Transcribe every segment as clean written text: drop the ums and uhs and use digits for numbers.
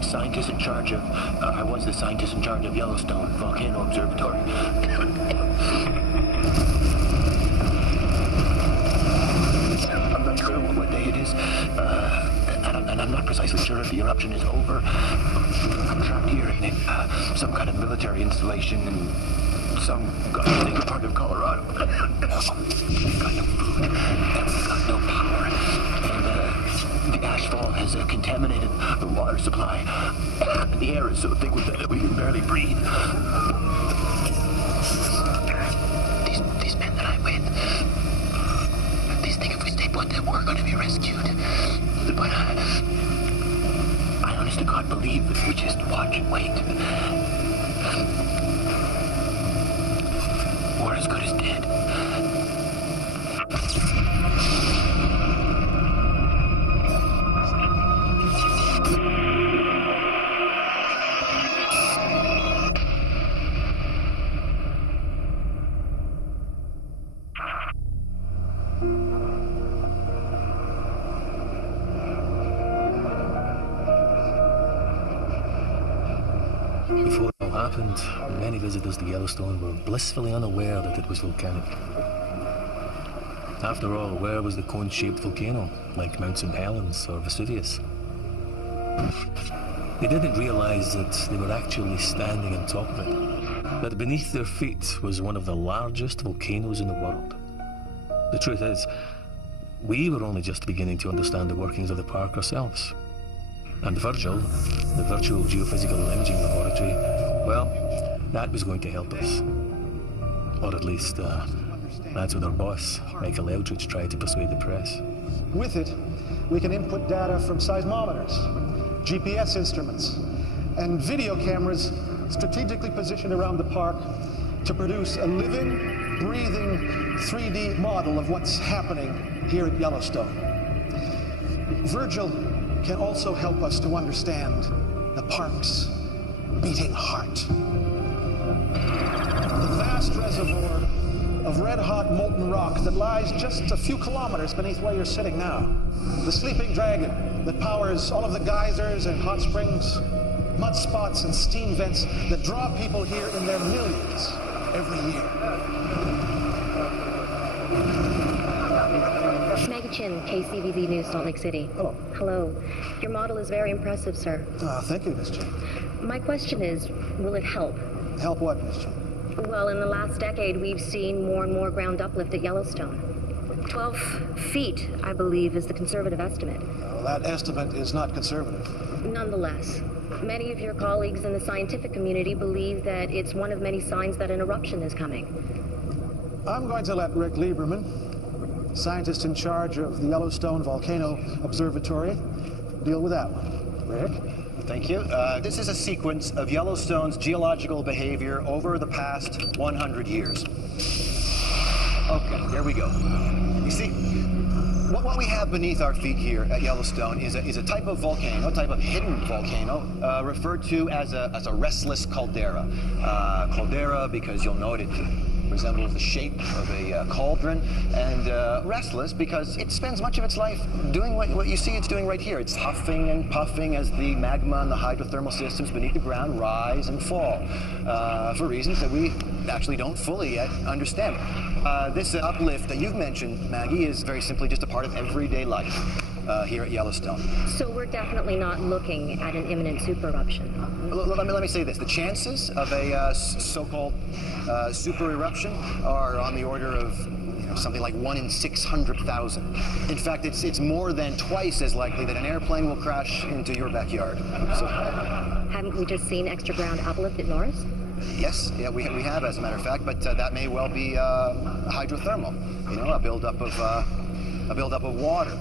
Scientist in charge of, I was the scientist in charge of Yellowstone Volcano Observatory. I'm not sure what day it is, and I'm not precisely sure if the eruption is over. I'm trapped here in some kind of military installation in some goddamn part of Colorado. We've got no food, and we've got no power, and the ashfall has contaminated the water supply. The air is so thick with it that we can barely breathe. These men that I'm with, these think if we stay put that we're going to be rescued. But I honest to God believe that we just watch and wait. We're as good as dead. Before it all happened, many visitors to Yellowstone were blissfully unaware that it was volcanic. After all, where was the cone-shaped volcano, like Mount St. Helens or Vesuvius? They didn't realize that they were actually standing on top of it, that beneath their feet was one of the largest volcanoes in the world. The truth is, we were only just beginning to understand the workings of the park ourselves. And Virgil, the virtual geophysical imaging laboratory, well, that was going to help us. Or at least, that's what our boss, Michael Eldridge, tried to persuade the press. With it, we can input data from seismometers, GPS instruments, and video cameras strategically positioned around the park to produce a living, breathing 3D model of what's happening here at Yellowstone. Virgil can also help us to understand the park's beating heart. The vast reservoir of red-hot molten rock that lies just a few kilometers beneath where you're sitting now. The sleeping dragon that powers all of the geysers and hot springs, mud spots and steam vents that draw people here in their millions every year. Maggie Chin, KCVZ News, Salt Lake City. Hello. Hello. Your model is very impressive, sir. Thank you, Miss Chin. My question is, will it help? Help what, Miss Chin? Well, in the last decade, we've seen more and more ground uplift at Yellowstone. 12 feet, I believe, is the conservative estimate. Well, that estimate is not conservative. Nonetheless, many of your colleagues in the scientific community believe that it's one of many signs that an eruption is coming. I'm going to let Rick Lieberman, scientist in charge of the Yellowstone Volcano Observatory, deal with that one. Rick? Thank you. This is a sequence of Yellowstone's geological behavior over the past 100 years. Okay, there we go. You see, what we have beneath our feet here at Yellowstone is a type of volcano, type of hidden volcano, referred to as a restless caldera. Caldera because you'll note it resembles the shape of a cauldron, and restless because it spends much of its life doing what you see it's doing right here. It's huffing and puffing as the magma and the hydrothermal systems beneath the ground rise and fall for reasons that we actually don't fully yet understand. This uplift that you've mentioned, Maggie, is very simply just a part of everyday life here at Yellowstone. So we're definitely not looking at an imminent super eruption. Let me say this. The chances of a so-called super eruption are on the order of something like 1 in 600,000. In fact, it's more than twice as likely that an airplane will crash into your backyard. So, haven't we just seen extra ground uplift at Norris? Yes, yeah, we have, as a matter of fact, but that may well be hydrothermal. A buildup of water.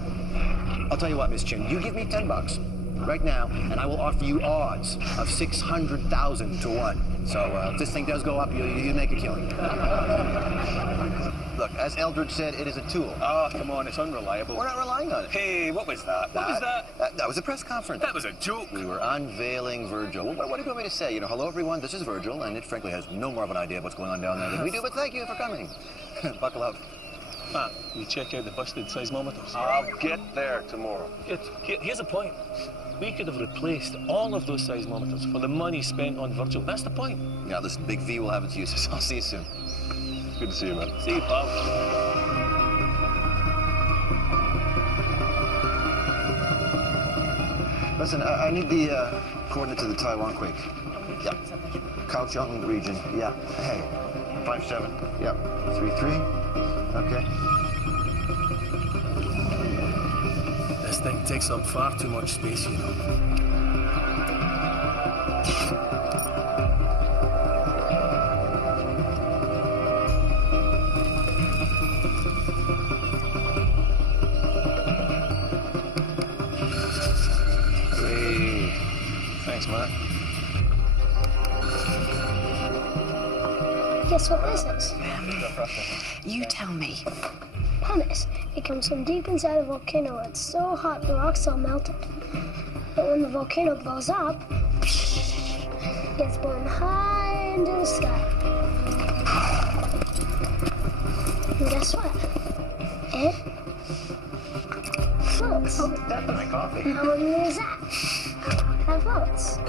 I'll tell you what, Miss Chin, you give me $10 right now, and I will offer you odds of 600,000 to 1. So if this thing does go up, you make a killing. Look, Look, as Eldridge said, it is a tool. Oh, come on, it's unreliable. We're not relying on it. Hey, what was that? What was that? That was a press conference. That was a joke. We were unveiling Virgil. What do you want me to say? You know, hello, everyone, this is Virgil, and it frankly has no more of an idea of what's going on down there than we do, but thank you for coming. Buckle up. Matt, you check out the busted seismometers. I'll get there tomorrow. Here's the point. We could have replaced all of those seismometers for the money spent on Virgil. That's the point. Yeah, listen, Big V will have its uses. I'll see you soon. Good to see you, man. See you, pal. Listen, I need the coordinates of the Taiwan quake. Yeah. Kaohsiung region. Yeah. Hey. 5-7. Yep. 3-3. Okay. This thing takes up far too much space, you know. Hey. Thanks, Matt. Guess what this is? You tell me. Pumice. It comes from deep inside a volcano. It's so hot the rocks all melted. But when the volcano blows up, it gets blown high into the sky. And guess what? It floats. Oh, that's my coffee. How many is that? That floats.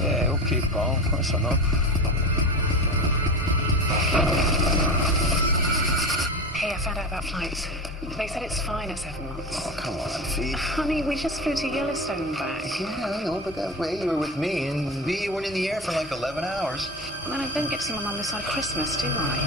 Yeah, okay, pal. That's enough. Hey, I found out about flights. They said it's fine at 7 months. Oh, come on, Fee. Honey, we just flew to Yellowstone back. Yeah, I know, but that way you were with me, and B, you weren't in the air for like 11 hours. And then I don't get to see my mum this side of Christmas, do I?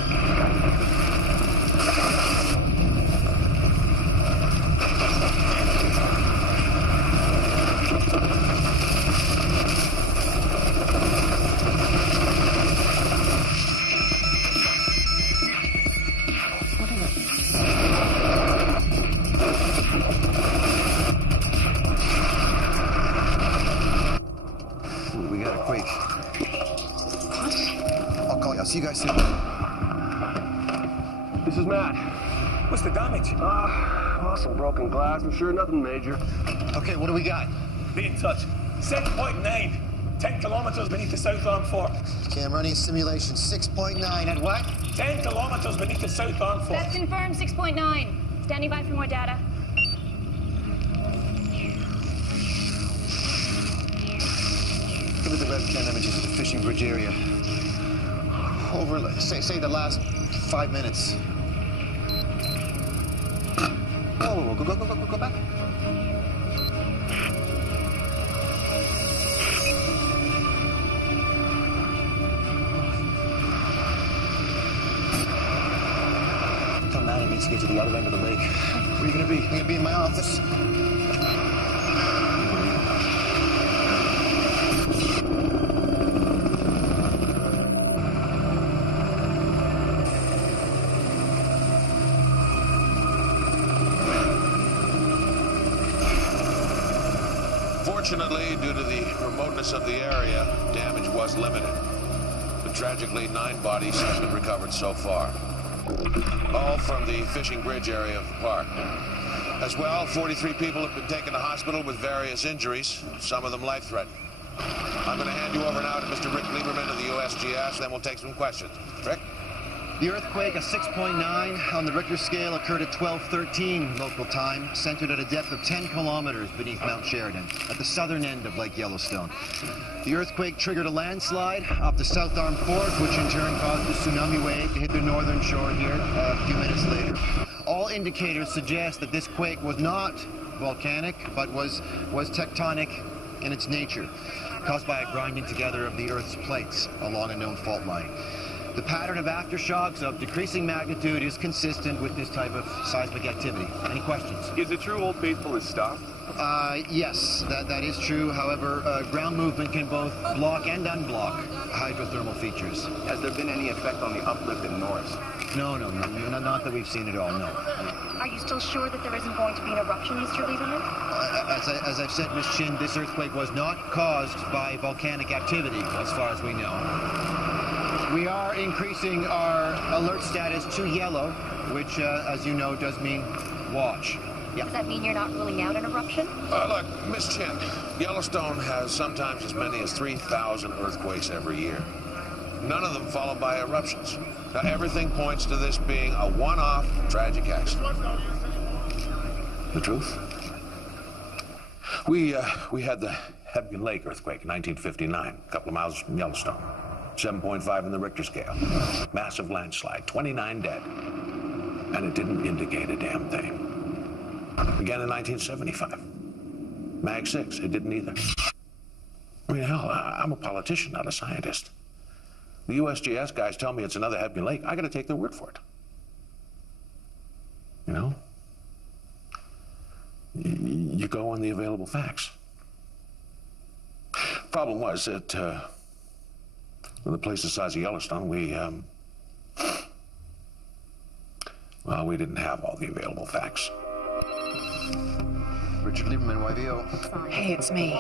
We got a quake. What? I'll call you. I'll see you guys soon. This is Matt. What's the damage? Some broken glass. I'm sure nothing major. Okay, what do we got? Be in touch. 7.9. 10 kilometers beneath the South Arm Fort. Okay, I'm running a simulation. 6.9 at what? 10 kilometers beneath the South Arm Fort. That's confirmed, 6.9. Standing by for more data. Look at the webcam images of the fishing bridge area. Over, say the last 5 minutes. Oh, go back. Tell Matt he needs to get to the other end of the lake. Where are you gonna be? I'm gonna be in my office. Fortunately, due to the remoteness of the area, damage was limited. But tragically, 9 bodies have been recovered so far. All from the fishing bridge area of the park. As well, 43 people have been taken to hospital with various injuries, some of them life-threatening. I'm going to hand you over now to Mr. Rick Lieberman of the USGS, then we'll take some questions. Rick? The earthquake, a 6.9 on the Richter scale, occurred at 12:13 local time, centered at a depth of 10 kilometers beneath Mount Sheridan, at the southern end of Lake Yellowstone. The earthquake triggered a landslide off the South Arm Fort, which in turn caused a tsunami wave to hit the northern shore here a few minutes later. All indicators suggest that this quake was not volcanic, but was tectonic in its nature, caused by a grinding together of the Earth's plates along a known fault line. The pattern of aftershocks of decreasing magnitude is consistent with this type of seismic activity. Any questions? Is it true Old Faithful is stopped? Yes, that is true. However, ground movement can both block and unblock hydrothermal features. Has there been any effect on the uplift in Norris? No, not that we've seen at all, no. Are you still sure that there isn't going to be an eruption, Mr. Lieberman? As I've said, Miss Chin, this earthquake was not caused by volcanic activity, as far as we know. We are increasing our alert status to yellow, which, as you know, does mean watch. Yeah. Does that mean you're not ruling out an eruption? Look, Miss Chin, Yellowstone has sometimes as many as 3,000 earthquakes every year. None of them followed by eruptions. Now, everything points to this being a one-off tragic accident. The truth? We had the Hebgen Lake earthquake in 1959, a couple of miles from Yellowstone. 7.5 in the Richter scale. Massive landslide, 29 dead. And it didn't indicate a damn thing. Again in 1975. Mag 6, it didn't either. I mean, hell, I'm a politician, not a scientist. The USGS guys tell me it's another Hebgen Lake. I gotta take their word for it. You know? You go on the available facts. Problem was that, with a place the size of Yellowstone, well, we didn't have all the available facts. Richard Lieberman, YVO. Hey, it's me.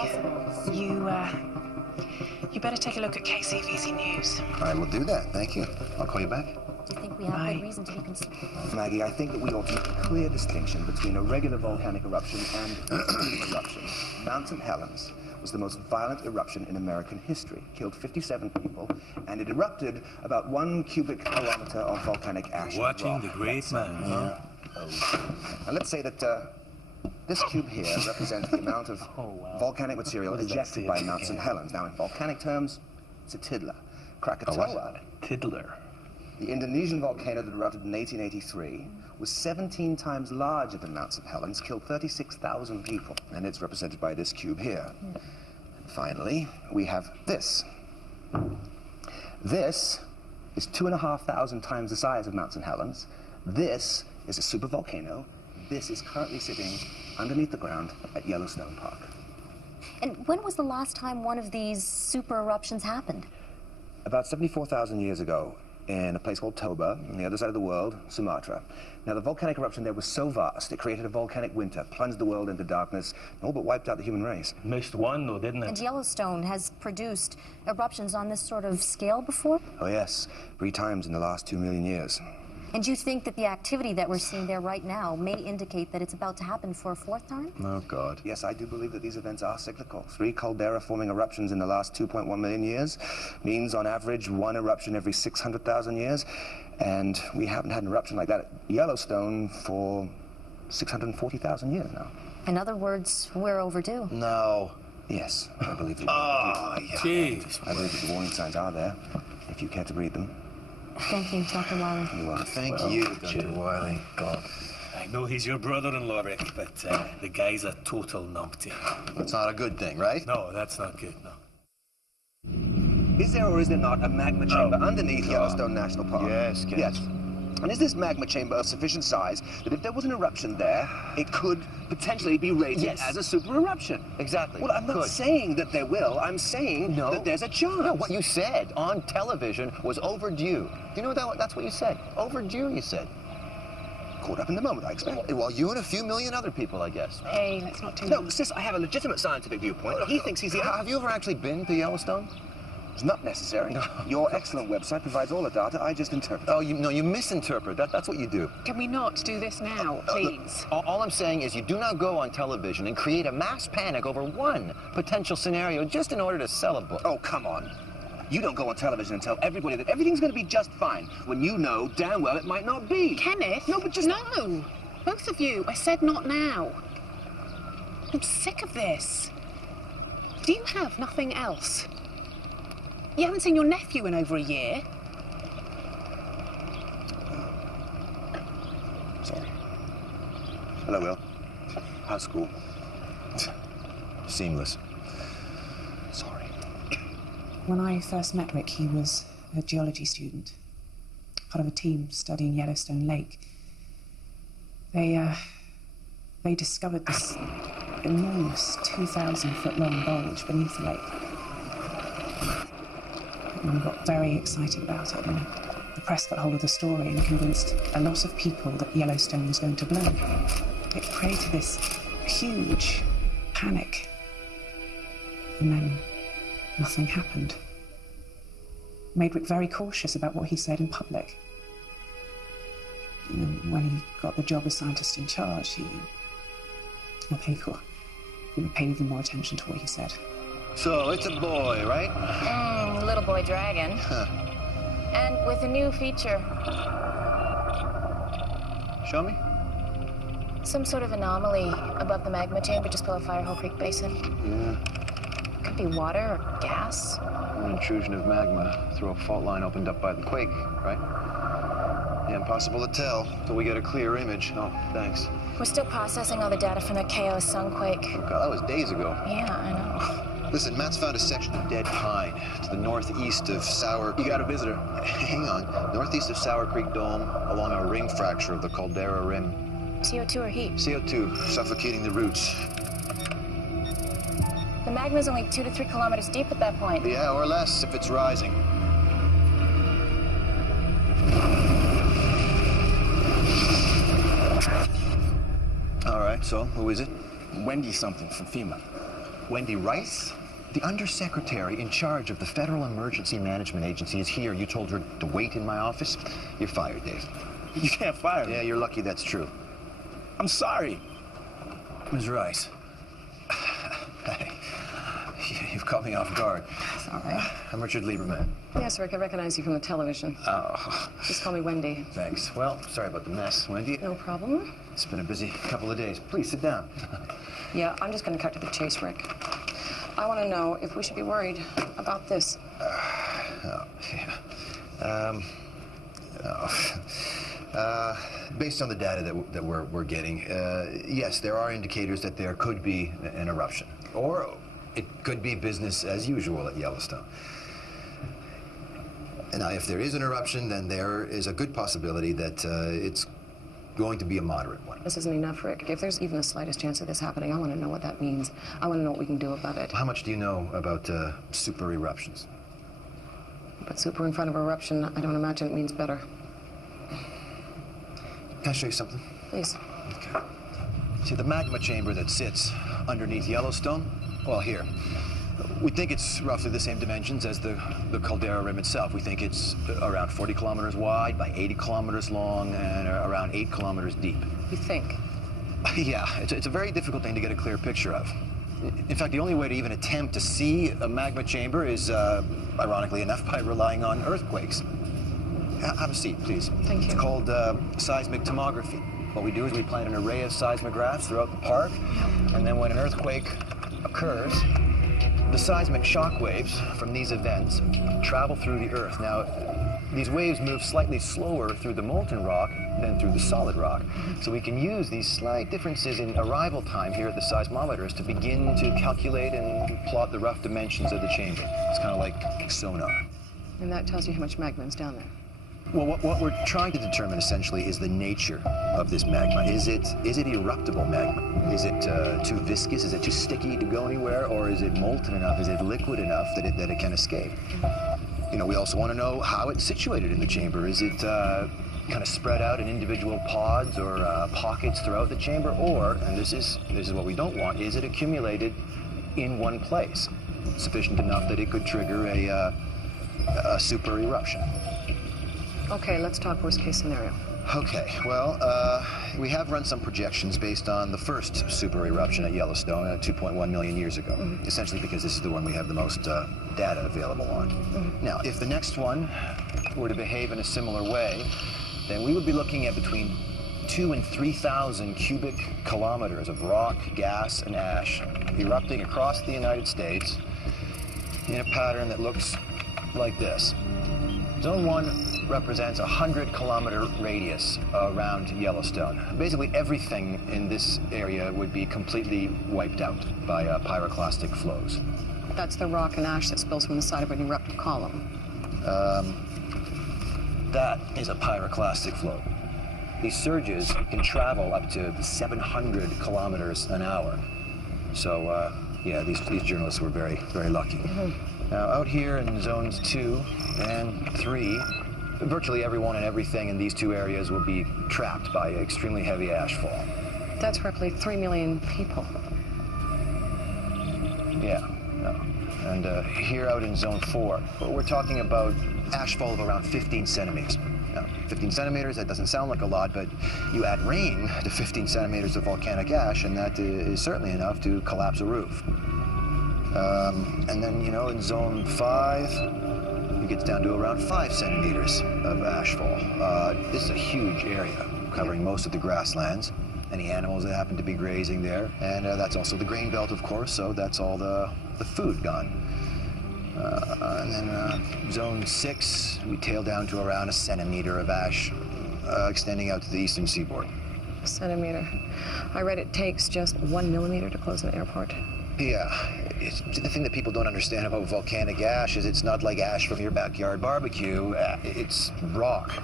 You better take a look at KCVZ News. I will do that, thank you. I'll call you back. I think we have good reason to be concerned. Maggie, I think that we ought to make a clear distinction between a regular volcanic eruption and an eruption. Mount St. Helens was the most violent eruption in American history, killed 57 people, and it erupted about 1 cubic kilometer of volcanic ash. Watching the great man, huh? Now let's say that this cube here represents the amount of volcanic material ejected by Mount St. Helens. Now, in volcanic terms, it's a tiddler. Krakatoa, Tiddler. the Indonesian volcano that erupted in 1883, was 17 times larger than Mount St. Helens, killed 36,000 people, and it's represented by this cube here. Finally, we have this. This is 2,500 times the size of Mount St. Helens. This is a supervolcano. This is currently sitting underneath the ground at Yellowstone Park. And when was the last time one of these super eruptions happened? About 74,000 years ago, in a place called Toba, on the other side of the world, Sumatra. Now, the volcanic eruption there was so vast, it created a volcanic winter, plunged the world into darkness, and all but wiped out the human race. Missed one, though, didn't it? And Yellowstone has produced eruptions on this sort of scale before? Oh, yes. 3 times in the last 2 million years. And you think that the activity that we're seeing there right now may indicate that it's about to happen for a 4th time? Oh, God. Yes, I do believe that these events are cyclical. 3 caldera-forming eruptions in the last 2.1 million years means, on average, 1 eruption every 600,000 years. And we haven't had an eruption like that at Yellowstone for 640,000 years now. In other words, we're overdue. No. Yes, I believe that. Oh, yeah. Jeez. I believe that the warning signs are there, if you care to read them. Thank you, Dr. Wiley. You're welcome. Thank you, Dr. Wiley. God. I know he's your brother-in-law, Rick, but the guy's a total numpty. That's not a good thing, right? No, that's not good, no. Is there or is there not a magma chamber underneath Yellowstone National Park? Yes, Ken. Yes. And is this magma chamber of sufficient size that if there was an eruption there, it could potentially be rated as a super eruption? Exactly. Well, I'm not saying that there will. I'm saying that there's a chance. No, what you said on television was overdue. You know that's what you said. Overdue, you said. Caught up in the moment, I expect. Well, you and a few million other people, I guess. Hey, let's not do No, sis, I have a legitimate scientific viewpoint. He thinks he's the... Have you ever actually been to Yellowstone? It's not necessary. Your excellent website provides all the data. I just interpret. Oh, you misinterpret. That's what you do. Can we not do this now, please? Look, all I'm saying is you do not go on television and create a mass panic over one potential scenario just in order to sell a book. Oh, come on. You don't go on television and tell everybody that everything's going to be just fine when you know damn well it might not be. Kenneth? No, but just... No! Both of you. I said not now. I'm sick of this. Do you have nothing else? You haven't seen your nephew in over a year. Sorry. Hello, Will. How's school? Seamless. Sorry. When I first met Rick, he was a geology student, part of a team studying Yellowstone Lake. They discovered this enormous 2,000-foot-long bulge beneath the lake. And got very excited about it, and the press got hold of the story and convinced a lot of people that Yellowstone was going to blow. It created this huge panic, and then nothing happened. made Rick very cautious about what he said in public. And when he got the job as scientist in charge, he would pay even more attention to what he said. So, it's a boy, right? Little boy dragon. Huh. And with a new feature. Show me. Some sort of anomaly above the magma chamber just below Firehole Creek Basin. Yeah. Could be water or gas. An intrusion of magma through a fault line opened up by the quake, right? Yeah, impossible to tell until we get a clear image. Oh, thanks. We're still processing all the data from that chaos sunquake. Oh, God, that was days ago. Yeah, I know. Listen, Matt's found a section of dead pine to the northeast of Sour... You got a visitor. Hang on. Northeast of Sour Creek Dome, along a ring fracture of the caldera rim. CO2 or heat? CO2, suffocating the roots. The magma's only 2 to 3 kilometers deep at that point. Yeah, or less if it's rising. All right, so who is it? Wendy something from FEMA. Wendy Rice? The undersecretary in charge of the Federal Emergency Management Agency is here. You told her to wait in my office? You're fired, Dave. You can't fire me. Yeah, you're lucky that's true. I'm sorry. Ms. Rice. Hey, you've caught me off guard. Sorry. I'm Richard Lieberman. Yes, Rick, I recognize you from the television. Oh. Just call me Wendy. Thanks. Well, sorry about the mess, Wendy. No problem. It's been a busy couple of days. Please sit down. Yeah, I'm just going to cut to the chase, Rick. I want to know if we should be worried about this. Based on the data that we're getting, yes, there are indicators that there could be an eruption. Or it could be business as usual at Yellowstone. And now, if there is an eruption, then there is a good possibility that it's going to be a moderate one. This isn't enough, Rick. If there's even the slightest chance of this happening, I want to know what that means. I want to know what we can do about it. How much do you know about super eruptions? But super in front of eruption, I don't imagine it means better. Can I show you something? Please. Okay. See the magma chamber that sits underneath Yellowstone? Well, here. We think it's roughly the same dimensions as the caldera rim itself. We think it's around 40 kilometers wide by 80 kilometers long and around 8 kilometers deep. You think? Yeah, it's a very difficult thing to get a clear picture of. In fact, the only way to even attempt to see a magma chamber is, ironically enough, by relying on earthquakes. Have a seat, please. Thank you. It's called seismic tomography. What we do is we plant an array of seismographs throughout the park, and then when an earthquake occurs, the seismic shock waves from these events travel through the earth. Now, these waves move slightly slower through the molten rock than through the solid rock. So we can use these slight differences in arrival time here at the seismometers to begin to calculate and plot the rough dimensions of the chamber. It's kind of like sonar. And that tells you how much magma is down there. Well, what we're trying to determine essentially is the nature of this magma. Is it eruptible magma? Is it too viscous? Is it too sticky to go anywhere? Or is it molten enough? Is it liquid enough that it can escape? You know, we also want to know how it's situated in the chamber. Is it kind of spread out in individual pods or pockets throughout the chamber? Or, and this is what we don't want, is it accumulated in one place, sufficient enough that it could trigger a super eruption? Okay, let's talk worst case scenario. Okay, well, we have run some projections based on the first super eruption at Yellowstone 2.1 million years ago, essentially because this is the one we have the most data available on. Now, if the next one were to behave in a similar way, then we would be looking at between 2,000 and 3,000 cubic kilometers of rock, gas, and ash erupting across the United States in a pattern that looks like this. Zone 1 represents a 100-kilometer radius around Yellowstone. Basically, everything in this area would be completely wiped out by pyroclastic flows. That's the rock and ash that spills from the side of an eruptive column. That is a pyroclastic flow. These surges can travel up to 700 kilometers an hour. So, yeah, these journalists were very, very lucky. Now, out here in zones 2 and 3, virtually everyone and everything in these two areas will be trapped by extremely heavy ashfall. That's roughly 3 million people. Yeah, And here out in Zone 4, we're talking about ashfall of around 15 centimeters. Now, 15 centimeters, that doesn't sound like a lot, but you add rain to 15 centimeters of volcanic ash, and that is certainly enough to collapse a roof. And then, you know, in Zone 5, it gets down to around 5 centimeters of ashfall. This is a huge area, covering most of the grasslands, any animals that happen to be grazing there. And that's also the grain belt, of course, so that's all the food gone. And then Zone 6, we tail down to around 1 centimeter of ash, extending out to the eastern seaboard. A centimeter. I read it takes just 1 millimeter to close an airport. Yeah, the thing that people don't understand about volcanic ash is it's not like ash from your backyard barbecue. It's rock.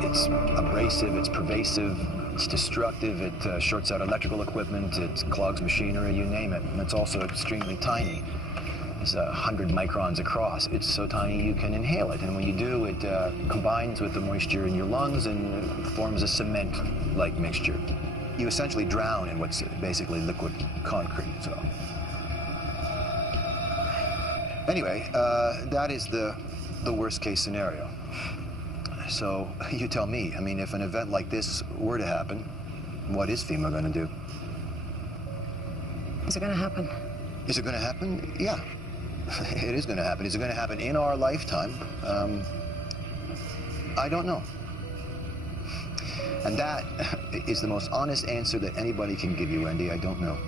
It's abrasive, it's pervasive, it's destructive, it shorts out electrical equipment, it clogs machinery, you name it. And it's also extremely tiny. It's 100 microns across. It's so tiny you can inhale it, and when you do, it combines with the moisture in your lungs and forms a cement-like mixture. You essentially drown in what's basically liquid concrete, so. Anyway, that is the worst case scenario. So you tell me, I mean, if an event like this were to happen, what is FEMA going to do? Is it going to happen? Is it going to happen? Yeah, it is going to happen. Is it going to happen in our lifetime? I don't know. And that is the most honest answer that anybody can give you, Wendy. I don't know.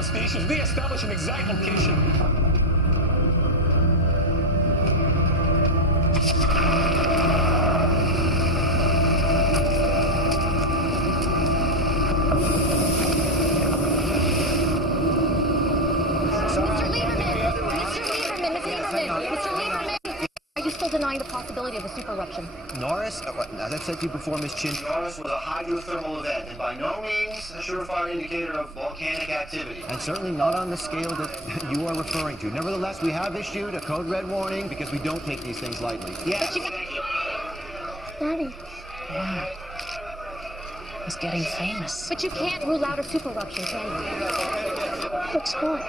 Stations. We establish an exact location. Denying the possibility of a super eruption. Norris, as I've said to you before, Miss Chin, Norris was a hydrothermal event, and by no means a surefire indicator of volcanic activity. And certainly not on the scale that you are referring to. Nevertheless, we have issued a code red warning because we don't take these things lightly. Yes. Daddy. Yeah. It's getting famous. But you can't rule out a super eruption, can you? What's what?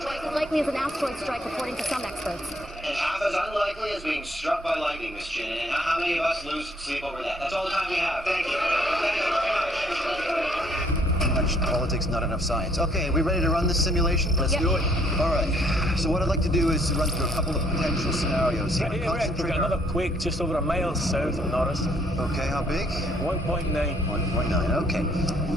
Twice as likely as an asteroid strike, according to some experts. And half as unlikely as being struck by lightning, Miss Chin. And how many of us lose sleep over that? That's all the time we have. Thank you. Thank you very much. Too much politics, not enough science. Okay, are we ready to run this simulation? Let's do it. All right. So what I'd like to do is run through a couple of potential scenarios here. Hey, Rick, we've got another quake just over a mile south of Norris. Okay, how big? 1.9. 1.9, okay.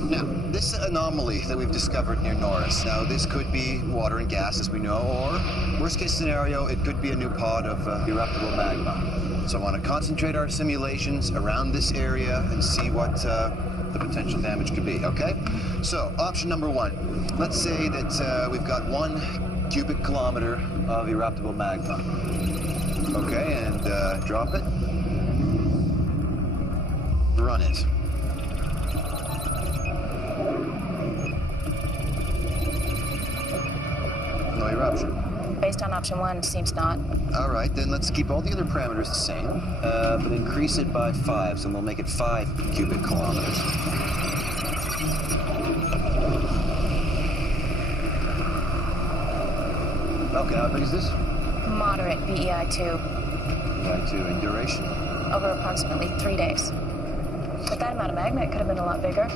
Now, this anomaly that we've discovered near Norris, now this could be water and gas, as we know, or worst case scenario, it could be a new pod of eruptible magma. So I want to concentrate our simulations around this area and see what the potential damage could be, okay? So, option number one. Let's say that we've got 1 cubic kilometer of eruptible magma. Okay, and drop it. Run it. No eruption. Based on option 1, seems not. All right, then let's keep all the other parameters the same, but increase it by 5, so we'll make it 5 cubic kilometers. Okay, how big is this? Moderate BEI2. BEI2 in duration? Over approximately 3 days. But that amount of magma, it could have been a lot bigger.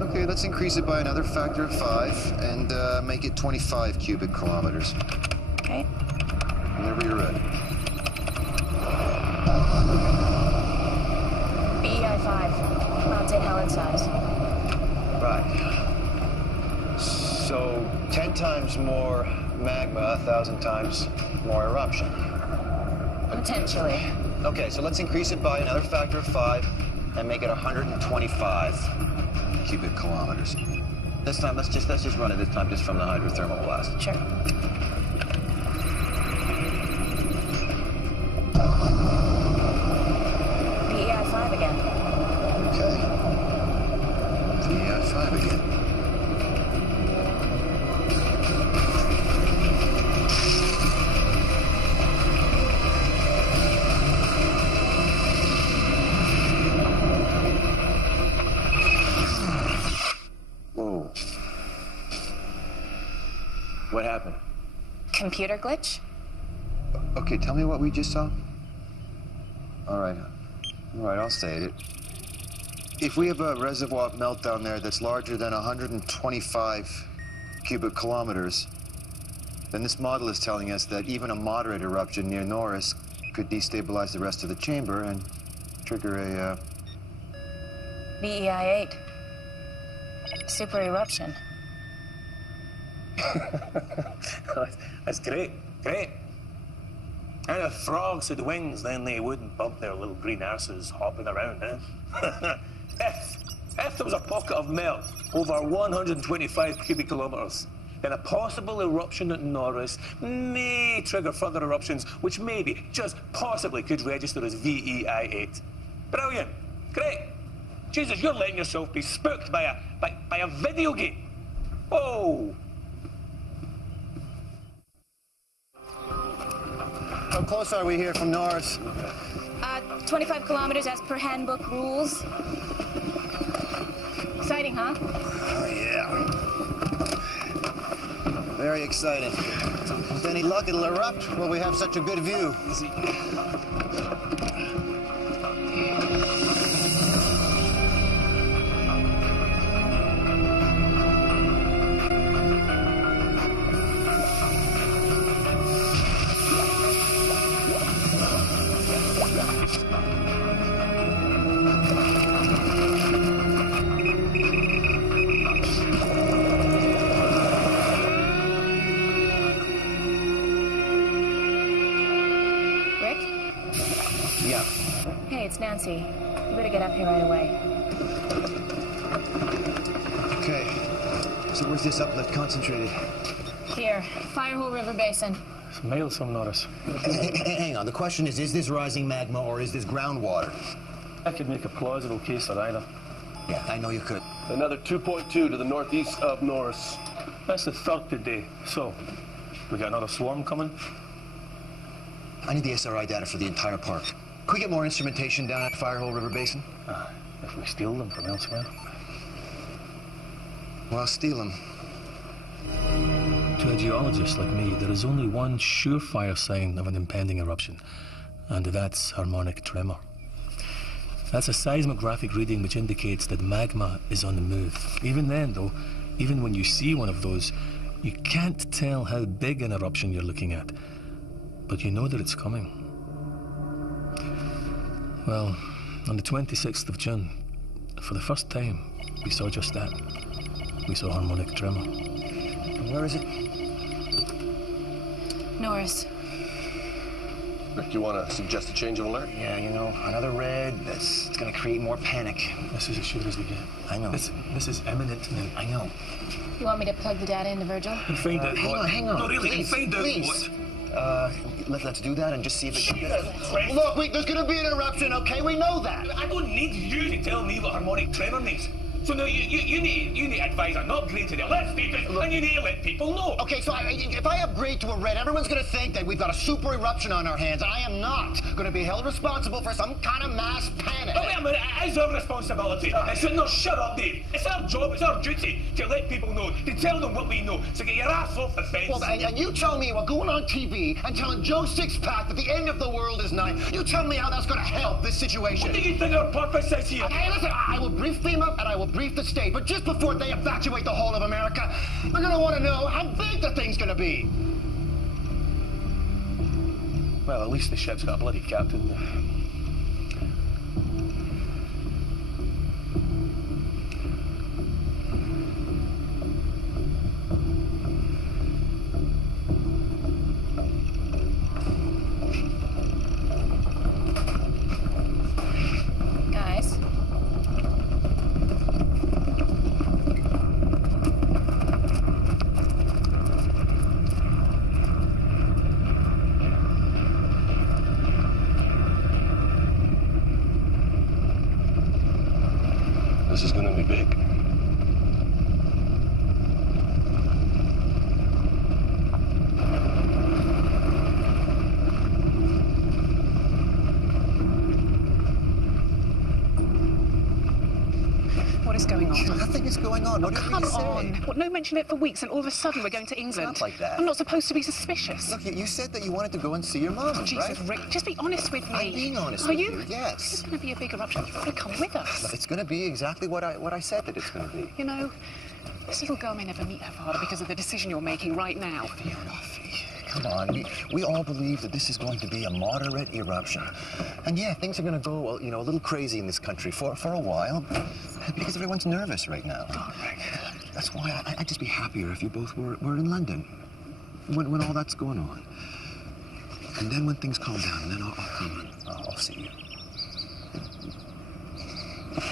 Okay, let's increase it by another factor of 5 and make it 25 cubic kilometers. Okay. Whenever you're ready. BEI5. Mount St. Helens size. Right. So 10 times more magma, 1,000 times more eruption. Potentially. Okay, so let's increase it by another factor of 5 and make it 125 cubic kilometers. This time, let's just run it this time just from the hydrothermal blast. Sure. BEI5 again. Okay. BEI5 again. Whoa. What happened? Computer glitch? Okay, tell me what we just saw. All right, I'll say it. If we have a reservoir meltdown there that's larger than 125 cubic kilometers, then this model is telling us that even a moderate eruption near Norris could destabilize the rest of the chamber and trigger a... BEI8. Super eruption. That's great, great. And if frogs had wings, then they wouldn't bump their little green asses hopping around, eh? If there was a pocket of melt over 125 cubic kilometers, then a possible eruption at Norris may trigger further eruptions, which maybe, just possibly, could register as VEI8. Brilliant, great. Jesus, you're letting yourself be spooked by a video game. Oh. How close are we here from Norris? 25 kilometers as per handbook rules. Exciting, huh? Oh, yeah. Very exciting. With any luck, it'll erupt while we have such a good view. Nancy, you better get up here right away. Okay, so where's this uplift concentrated? Here, Firehole River Basin. It's miles from Norris. Hang on, the question is this rising magma or is this groundwater? I could make a plausible case for either. Yeah, I know you could. Another 2.2 to the northeast of Norris. That's the third today. So, we got another swarm coming? I need the SRI data for the entire park. Could we get more instrumentation down at Firehole River Basin? If we steal them from elsewhere. Well, steal them. To a geologist like me, there is only one surefire sign of an impending eruption, and that's harmonic tremor. That's a seismographic reading which indicates that magma is on the move. Even then, though, even when you see one of those, you can't tell how big an eruption you're looking at, but you know that it's coming. Well, on the 26th of June, for the first time, we saw just that. We saw harmonic tremor. And where is it? Norris. Rick, do you want to suggest a change of alert? Yeah, you know, another red, it's going to create more panic. This is as sure as we get. I know. This is imminent now. I know. You want me to plug the data into Virgil? And find out what? Hang on. No, really, please, and find out please. what? Let's do that and just see if it can get... Look, there's going to be an eruption, okay? We know that. I don't need you to tell me what harmonic tremor means. So no, you need to advise on upgrade to the red status, and you need to let people know. Okay, so if I upgrade to a red, everyone's going to think that we've got a super eruption on our hands. I am not going to be held responsible for some kind of mass panic. Oh, wait a minute, it is our responsibility. No, shut up, Dave. It's our job, it's our duty to let people know, to tell them what we know. So get your ass off the fence. Well, and you tell me, going on TV and telling Joe Sixpack that the end of the world is nigh. You tell me how that's going to help this situation. What do you think our purpose is here? Hey, listen, I will brief FEMA and I will brief the state, but just before they evacuate the whole of America, they're going to want to know how big the thing's going to be. Well, at least the ship's got a bloody captain. Guys. This is gonna be big. What is going on? Nothing is going on. What Come on. What, no mention of it for weeks, and all of a sudden we're going to England. It's not like that. I'm not supposed to be suspicious. Look, you said that you wanted to go and see your mom, Oh, Jesus, right? Rick, just be honest with me. I'm being honest Are with you? you, yes. This is going to be a big eruption. You've got to come with us. It's going to be exactly what I said that it's going to be. You know, this little girl may never meet her father because of the decision you're making right now. Come on, we all believe that this is going to be a moderate eruption. And yeah, things are going to go, well, you know, a little crazy in this country for a while, because everyone's nervous right now. That's why I'd just be happier if you both were in London when all that's going on. And then when things calm down, then I'll come and I'll see you.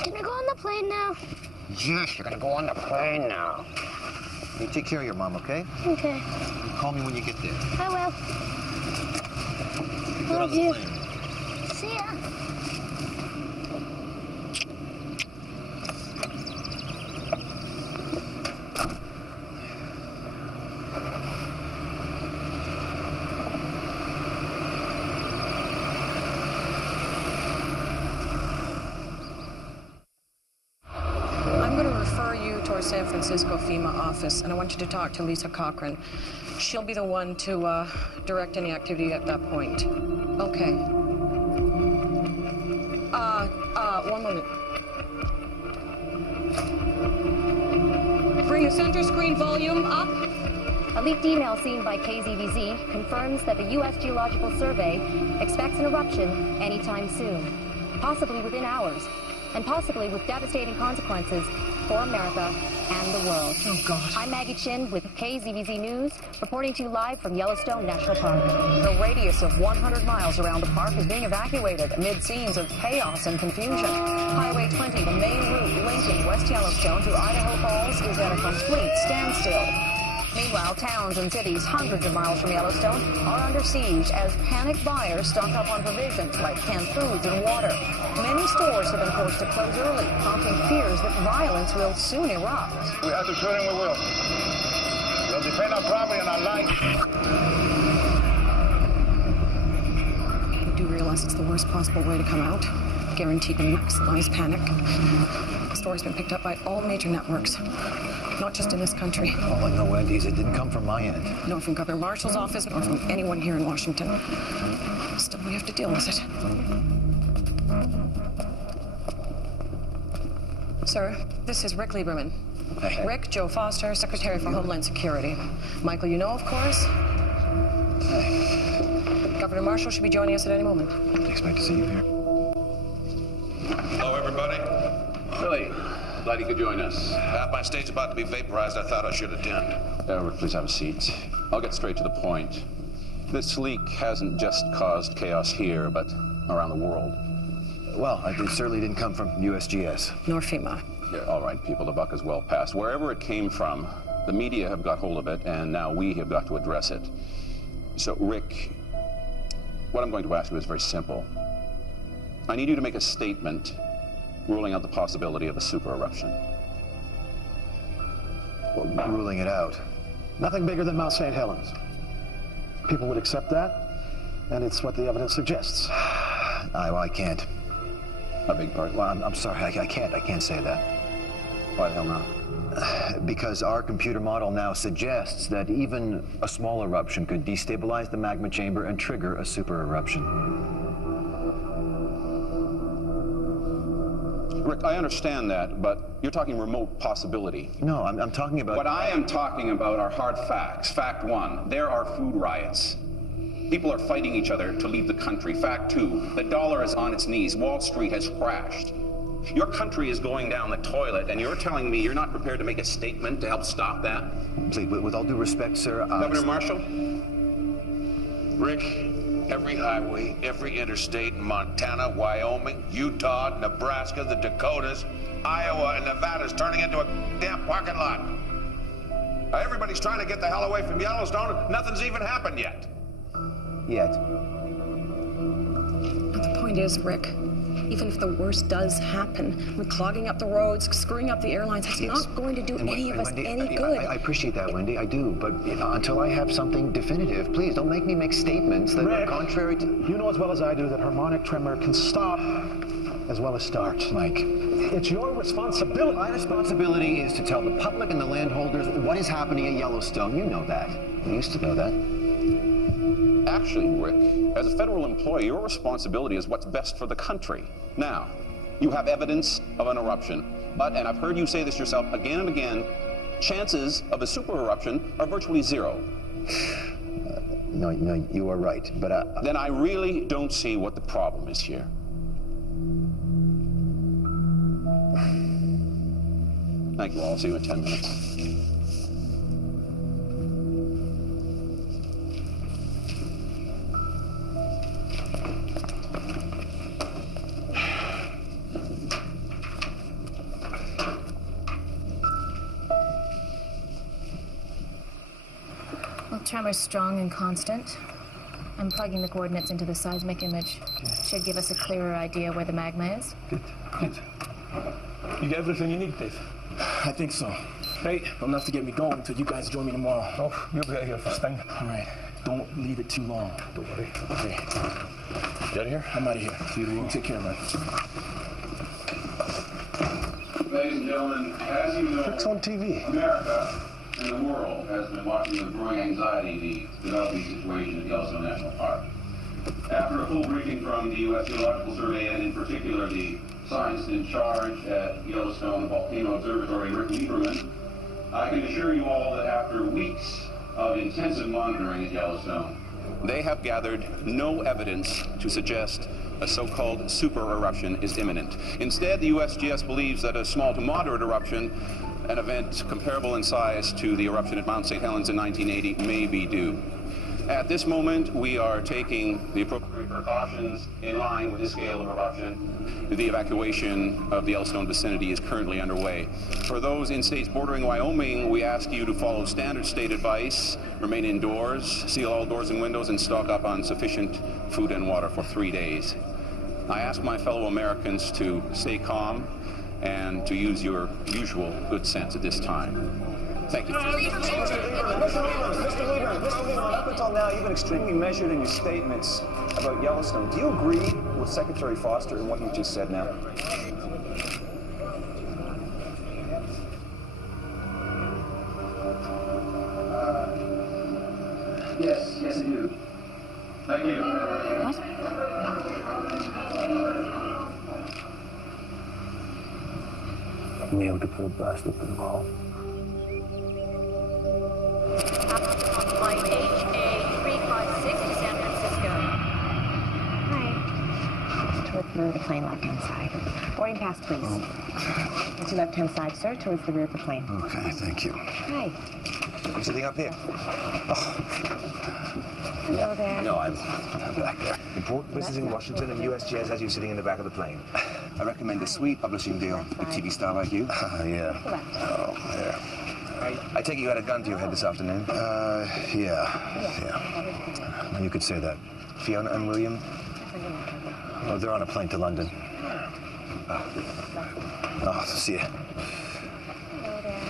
Can I go on the plane now? Yes, you're going to go on the plane now. You take care of your mom, okay? Okay. You call me when you get there. I will. Get on Love the you. plane. See ya. San Francisco FEMA office, and I want you to talk to Lisa Cochran. She'll be the one to direct any activity at that point. Okay. One moment. Bring the center screen volume up. A leaked email seen by KZVZ confirms that the U.S. Geological Survey expects an eruption anytime soon, possibly within hours, and possibly with devastating consequences for America and the world. Oh, God. I'm Maggie Chin with KZVZ News, reporting to you live from Yellowstone National Park. The radius of 100 miles around the park is being evacuated amid scenes of chaos and confusion. Highway 20, the main route linking West Yellowstone to Idaho Falls, is at a complete standstill. Meanwhile, towns and cities hundreds of miles from Yellowstone are under siege as panicked buyers stock up on provisions like canned foods and water. Many stores have been forced to close early, prompting fears that violence will soon erupt. We have to shoot and we will. We'll defend our property and our life. You do realize it's the worst possible way to come out? Guaranteed to maximize panic. The story's been picked up by all major networks. Not just in this country. Oh, no, Wendy's. It didn't come from my end. Nor from Governor Marshall's office, nor from anyone here in Washington. Still, we have to deal with it. Sir, this is Rick Lieberman. Hey. Rick, Joe Foster, Secretary for Homeland Security. Michael, you know, of course. Hey. Governor Marshall should be joining us at any moment. Expect to see you here. Hello, everybody. Billy, glad you could join us. Half my state's about to be vaporized. I thought I should attend. Rick, please have a seat. I'll get straight to the point. This leak hasn't just caused chaos here, but around the world. Well, it certainly didn't come from USGS. Nor FEMA. Yeah, all right, people, the buck is well past. Wherever it came from, the media have got hold of it, and now we have got to address it. So, Rick, what I'm going to ask you is very simple. I need you to make a statement ruling out the possibility of a super eruption. ruling it out. Nothing bigger than Mount St. Helens. People would accept that, and it's what the evidence suggests. I can't. I beg your pardon? Well, I'm sorry, I can't say that. Why the hell not? Because our computer model now suggests that even a small eruption could destabilize the magma chamber and trigger a super eruption. Rick, I understand that, but you're talking remote possibility. No, I'm talking about... What I am talking about are hard facts. Fact one, there are food riots. People are fighting each other to leave the country. Fact two, the dollar is on its knees. Wall Street has crashed. Your country is going down the toilet, and you're telling me you're not prepared to make a statement to help stop that? Please, with all due respect, sir... Governor Marshall? Rick, every highway, every interstate in Montana, Wyoming, Utah, Nebraska, the Dakotas, Iowa, and Nevada is turning into a damn parking lot. Everybody's trying to get the hell away from Yellowstone. Nothing's even happened yet. But the point is, Rick, even if the worst does happen, we're clogging up the roads, screwing up the airlines, it's not going to do any of us any good. I appreciate that, Wendy, I do. But until I have something definitive, please don't make me make statements that are contrary to... You know as well as I do that harmonic tremor can stop as well as start. Mike. It's your responsibility. My responsibility is to tell the public and the landholders what is happening at Yellowstone. You know that. You used to know that. Actually, Rick, as a federal employee, your responsibility is what's best for the country. Now, you have evidence of an eruption, but, and I've heard you say this yourself again and again, chances of a super eruption are virtually zero. No, you are right, but... Then I really don't see what the problem is here. Thank you all. I'll see you in 10 minutes. Tremor's strong and constant. I'm plugging the coordinates into the seismic image. Should give us a clearer idea where the magma is. Good. You get everything you need, Dave? I think so. Right. Don't have to get me going until you guys join me tomorrow. Oh, you'll be out here first thing. All right. Don't leave it too long. Don't worry. Okay. You out of here? I'm out of here. See you tomorrow. Take care, man. Ladies and gentlemen, as you know, It's on TV. America and the world has been watching with growing anxiety the developing situation at Yellowstone National Park. After a full briefing from the U.S. Geological Survey and in particular the scientist in charge at Yellowstone Volcano Observatory, Rick Lieberman, I can assure you all that after weeks of intensive monitoring at Yellowstone, they have gathered no evidence to suggest a so-called super eruption is imminent. Instead, the USGS believes that a small to moderate eruption, an event comparable in size to the eruption at Mount St. Helens in 1980, may be due. At this moment, we are taking the appropriate precautions in line with the scale of eruption. The evacuation of the Yellowstone vicinity is currently underway. For those in states bordering Wyoming, we ask you to follow standard state advice, remain indoors, seal all doors and windows, and stock up on sufficient food and water for 3 days. I ask my fellow Americans to stay calm and to use your usual good sense at this time. Thank you. Mr. Lieberman, up until now, you've been extremely measured in your statements about Yellowstone. Do you agree with Secretary Foster in what you just said now? Yes, I do. Thank you. What? Nailed the poor bastard to the wall. Flight HA356 to San Francisco. Hi. Towards the rear of the plane, left-hand side. Boarding pass, please. To left-hand side, sir, towards the rear of the plane. Okay, thank you. Hi. I'm sitting up here. Hello there. No, I'm back there. Important business in Washington, and USGS has you sitting in the back of the plane. I recommend a sweet publishing deal. Big TV star like you. Yeah. Oh, yeah. I take it you had a gun to your head this afternoon? Yeah. You could say that. Fiona and William? Oh, they're on a plane to London. Oh, see ya. Hello there.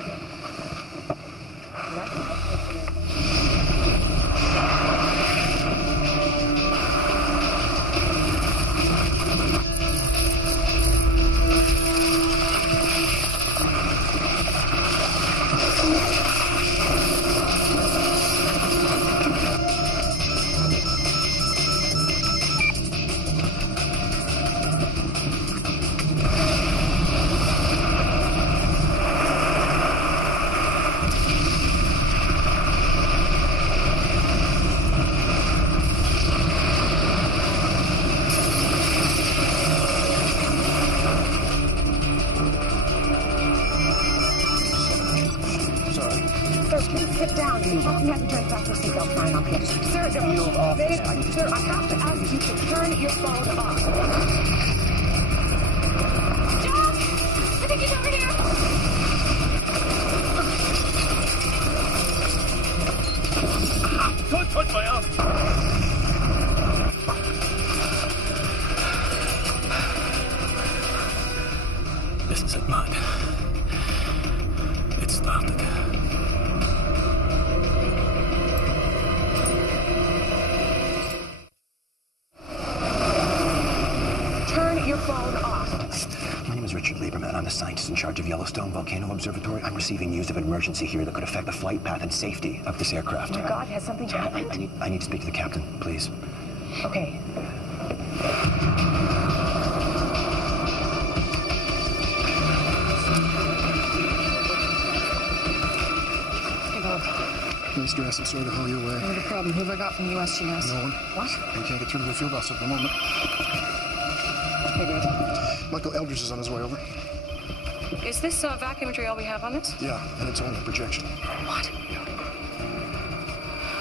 Sir, I have to ask you to turn your phone off. Jack! I think he's over here! Don't touch my arm! This isn't mad. It started. I'm the scientist in charge of Yellowstone Volcano Observatory. I'm receiving news of an emergency here that could affect the flight path and safety of this aircraft. Oh my God, has something happened? I need to speak to the captain, please. Okay. Hey, Bob. Nice dress. I'm sorry to haul you away. Not a problem. Who have I got from USGS? No one. What? I can't get through to the field office at the moment. Hey, Dave. Michael Eldridge is on his way over. Is this vac imagery all we have on it? Yeah, and it's only a projection. What?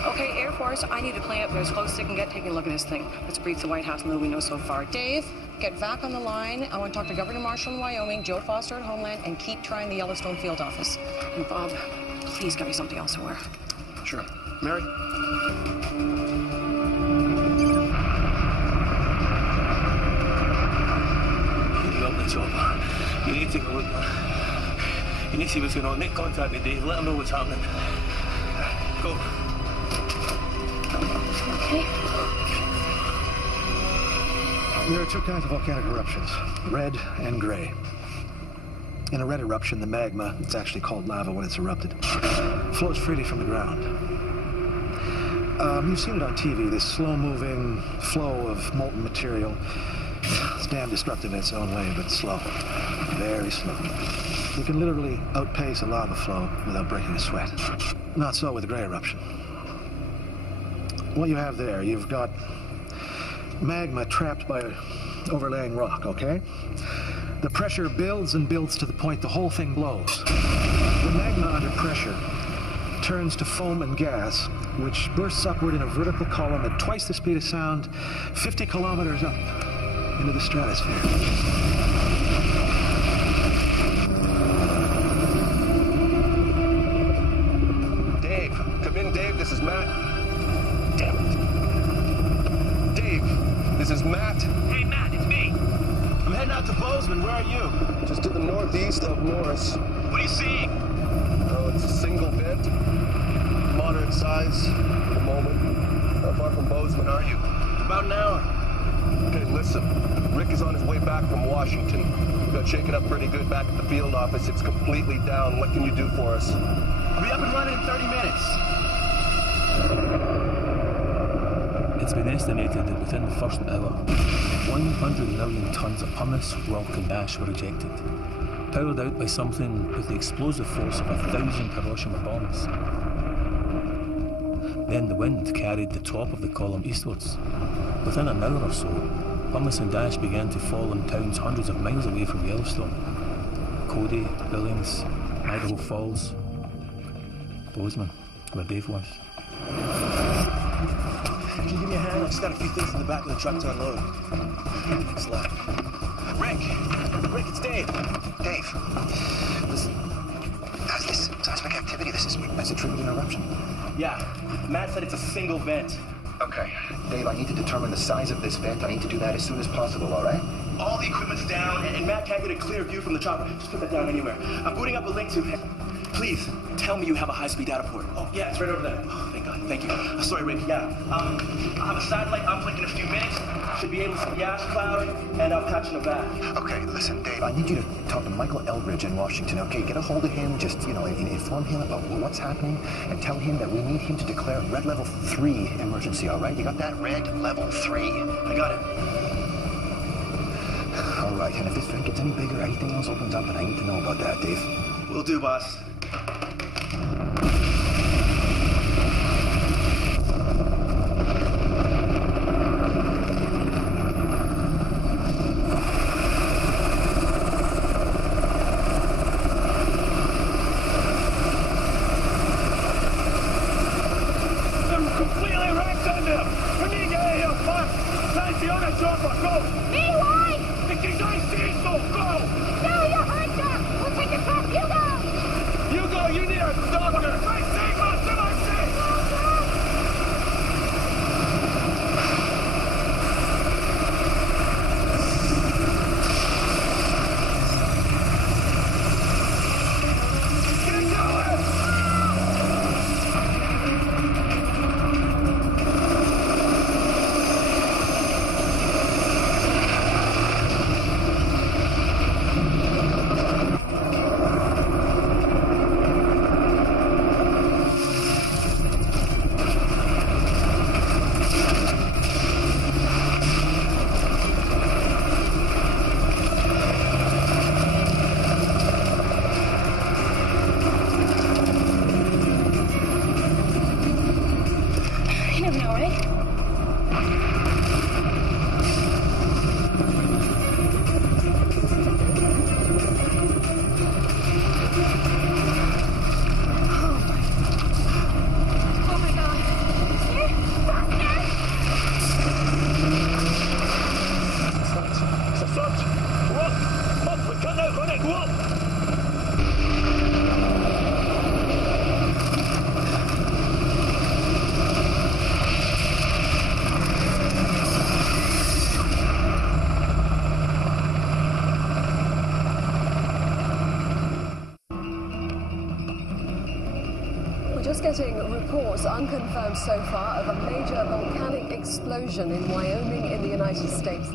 Okay, Air Force, I need a plane up there as close as they can get taking a look at this thing. Let's brief the White House on what we know so far. Dave, get VAC on the line. I want to talk to Governor Marshall in Wyoming, Joe Foster at Homeland, and keep trying the Yellowstone field office. And Bob, please get me something else to wear. Sure. Mary? You need to take a look. You need to see what's going on. Make contact with Dave. Let him know what's happening. Go. Okay. There are two kinds of volcanic eruptions, red and gray. In a red eruption, the magma, it's actually called lava when it's erupted, flows freely from the ground. You've seen it on TV, this slow-moving flow of molten material. It's damn destructive in its own way, but slow. Very slow. You can literally outpace a lava flow without breaking a sweat. Not so with a gray eruption. What you have there, you've got magma trapped by overlaying rock, okay? The pressure builds and builds to the point the whole thing blows. The magma under pressure turns to foam and gas, which bursts upward in a vertical column at twice the speed of sound, 50 kilometers up into the stratosphere. Dave, come in, Dave. This is Matt. Damn it. Dave, this is Matt. Hey, Matt, it's me. I'm heading out to Bozeman. Where are you? Just to the northeast of Morris. What are you seeing? Oh, it's a single vent. Moderate size at the moment. How far from Bozeman are you? About an hour. Okay, listen. Rick is on his way back from Washington. We got shaken up pretty good back at the field office. It's completely down. What can you do for us? I'll be up and running in 30 minutes. It's been estimated that within the first hour, 100 million tons of pumice, rock and ash were ejected, powered out by something with the explosive force of 1,000 Hiroshima bombs. Then the wind carried the top of the column eastwards. Within an hour or so, pumice and ash began to fall in towns hundreds of miles away from Yellowstone. Cody, Billings, Idaho Falls, Bozeman, where Dave was. Can you give me a hand? I've just got a few things in the back of the truck to unload. Thanks a lot. Rick, it's Dave. Dave, listen. How's this seismic activity? This is a triggered an eruption. Yeah, Matt said it's a single vent. Okay. Dave, I need to determine the size of this vent. I need to do that as soon as possible, all right? All the equipment's down, and Matt can't get a clear view from the chopper. Just put that down anywhere. I'm booting up a link to Please, tell me you have a high-speed data port. Oh, yeah, it's right over there. Oh, thank God. Thank you. Sorry, Rick. Yeah. I'll have a satellite uplink in a few minutes. Should be able to see the ash cloud, and I'll patch in the back. Okay, listen, Dave, I need you to talk to Michael Eldridge in Washington, okay? Get a hold of him, just, inform him about what's happening, and tell him that we need him to declare red level 3 emergency, all right? You got that? Red level 3. I got it. All right, and if this threat gets any bigger, anything else opens up, and I need to know about that, Dave. Will do, boss. Getting reports, unconfirmed so far, of a major volcanic explosion in Wyoming in the United States.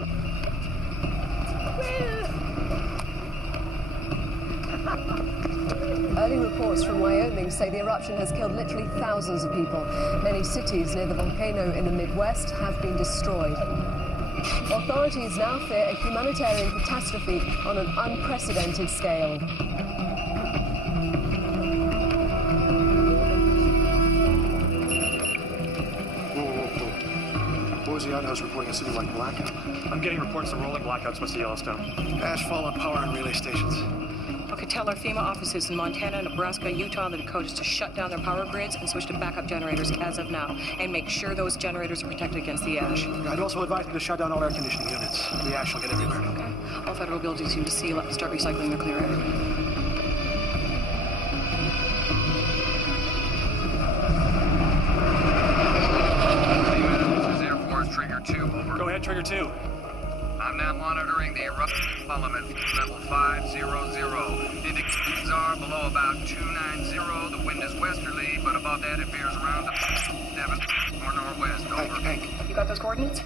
Early reports from Wyoming say the eruption has killed literally thousands of people. Many cities near the volcano in the Midwest have been destroyed. Authorities now fear a humanitarian catastrophe on an unprecedented scale. The outhouse reporting a city-wide blackout. I'm getting reports of rolling blackouts west of Yellowstone. Ash fall on power and relay stations. Okay, tell our FEMA offices in Montana, Nebraska, Utah, and the Dakotas to shut down their power grids and switch to backup generators as of now, and make sure those generators are protected against the ash. I'd also advise them to shut down all air conditioning units. The ash will get everywhere. Okay. All federal buildings need to seal up and start recycling their clear air. Trigger 2, over. Go ahead, Trigger 2. I'm now monitoring the eruption element, level 500. Indications are below about 290. The wind is westerly, but above that it veers around to 7 or northwest, over. Hank. You got those coordinates?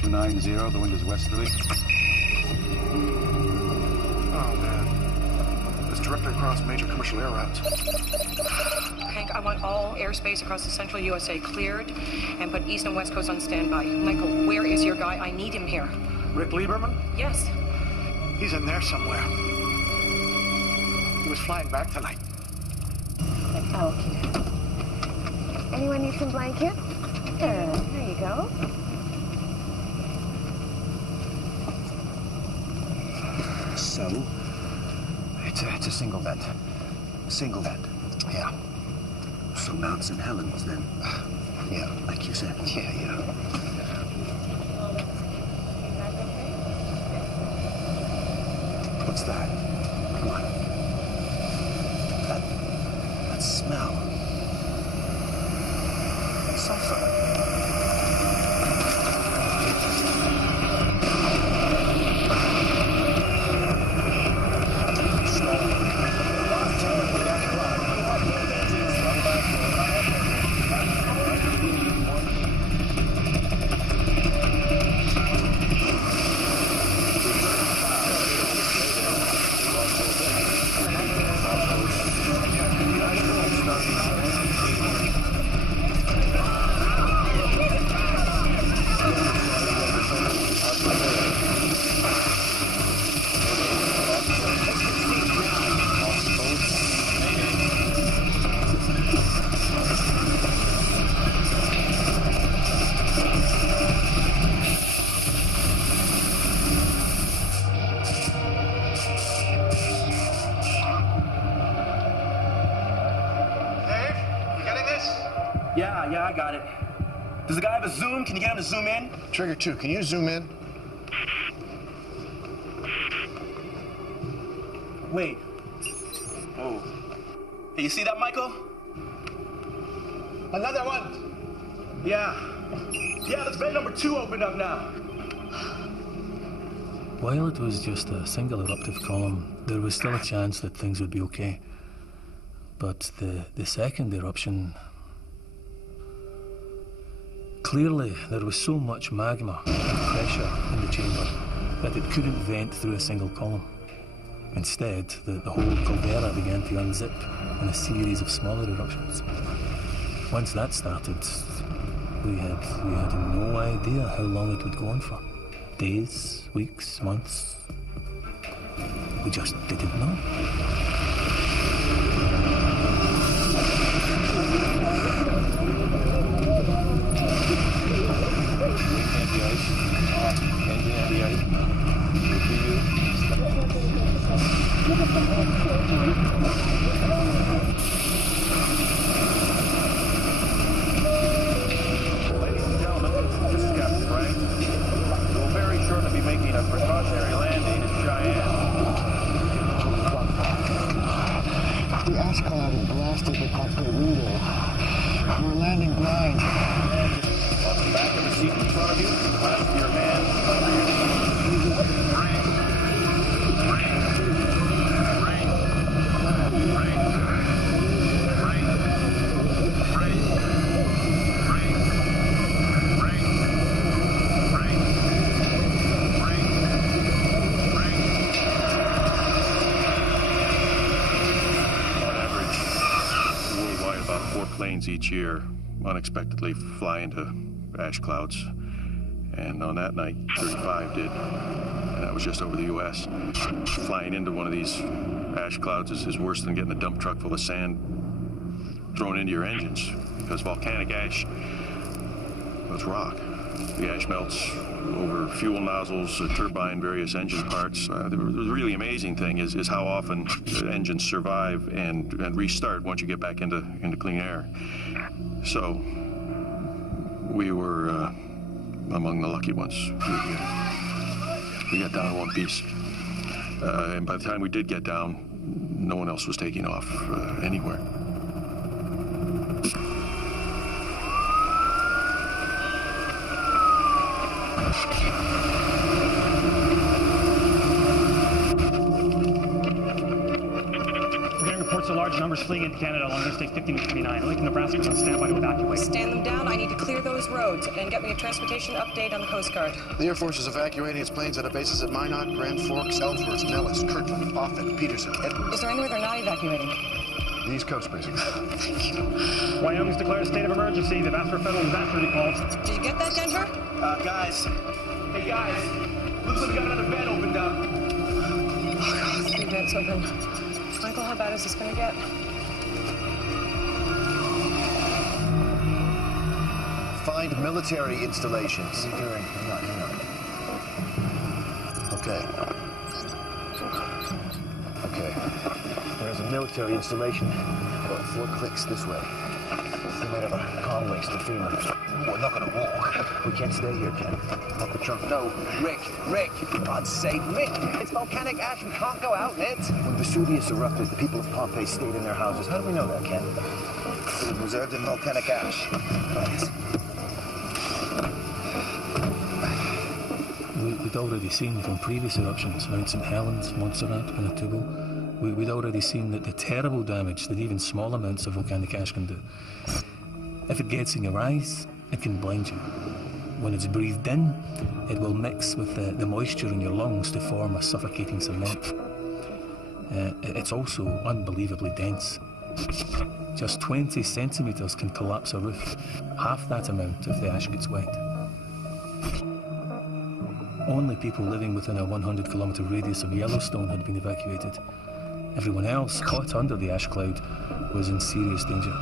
290, the wind is westerly. Oh, man. It's directly across major commercial air routes. Hank, I want all airspace across the central USA cleared and put east and west coast on standby. Michael, where is your guy? I need him here. Rick Lieberman? Yes. He's in there somewhere. He was flying back tonight. Okay. Anyone need some blanket? There you go. So, it's a single vent. Single vent. Yeah. So Mount St. Helens, then? Yeah. Like you said? Yeah. What's that? Come on. That smell. Sulfur. Yeah, I got it. Does the guy have a zoom? Can you get him to zoom in? Trigger 2, can you zoom in? Wait. Oh. Hey, you see that, Michael? Another one. Yeah, that's vent number 2 opened up now. While it was just a single eruptive column, there was still a chance that things would be okay. But the second eruption... Clearly, there was so much magma and pressure in the chamber that it couldn't vent through a single column. Instead, the whole caldera began to unzip in a series of smaller eruptions. Once that started, we had no idea how long it would go on for. Days, weeks, months. We just didn't know. Ladies and gentlemen, this is Captain Frank. We'll very shortly be making a precautionary landing in Cheyenne. The ash cloud had blasted the cockpit window. We're landing blind. On the back of the seat in front of you, clasp your hands under your knees. Planes each year unexpectedly fly into ash clouds, and on that night 35 did, and that was just over the U.S. Flying into one of these ash clouds is worse than getting a dump truck full of sand thrown into your engines, because volcanic ash, well, it's rock. The ash melts over fuel nozzles, turbine, various engine parts. The really amazing thing is how often the engines survive and restart once you get back into clean air. So we were among the lucky ones. We got down in one piece. And by the time we did get down, no one else was taking off anywhere. Reports of large numbers fleeing into Canada along Interstate 15 and 29. Lincoln, Nebraska is on standby to evacuate. Stand them down. I need to clear those roads and get me a transportation update on the Coast Guard. The Air Force is evacuating its planes out of bases at Minot, Grand Forks, Ellsworth, Nellis, Kirtland, Offutt, Peterson, Edward. Is there anywhere they're not evacuating? The East Coast, basically. Thank you. Wyoming's declared a state of emergency. They've asked for federal disaster recalls. Did you get that, Denver? Guys. Hey, guys. Looks like we got another vent opened up. Oh, God, 3 vents open. Michael, how bad is this going to get? Find military installations. What are you doing? Hang on. Okay. There's a military installation about 4 clicks this way. They might have a comm links to FEMA. We're not going to walk. We can't stay here, Ken. Up the trunk. No, Rick, for God's sake, Rick, it's volcanic ash. We can't go out in it. When Vesuvius erupted, the people of Pompeii stayed in their houses. How do we know that, Ken? It was reserved in volcanic ash. Right. We'd already seen from previous eruptions, Mount St. Helens, Montserrat, Pinatubo, we'd already seen that the terrible damage that even small amounts of volcanic ash can do. If it gets in your eyes, it can blind you. When it's breathed in, it will mix with the moisture in your lungs to form a suffocating cement. It's also unbelievably dense. Just 20 centimetres can collapse a roof, half that amount if the ash gets wet. Only people living within a 100-kilometre radius of Yellowstone had been evacuated. Everyone else, caught under the ash cloud, was in serious danger.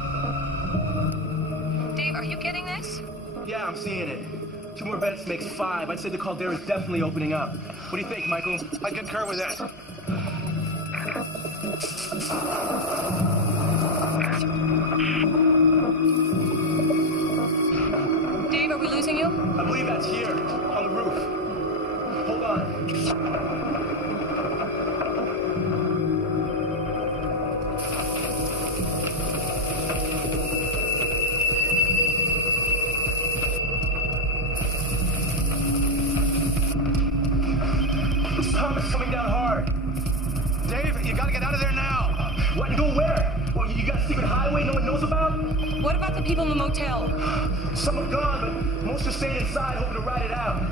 Dave, are you getting this? Yeah, I'm seeing it. 2 more vents makes 5. I'd say the caldera is definitely opening up. What do you think, Michael? I concur with that. It's coming down hard. Dave, you gotta get out of there now. What? And go where? Well, you got a secret highway no one knows about? What about the people in the motel? Some are gone, but most are staying inside hoping to ride it out.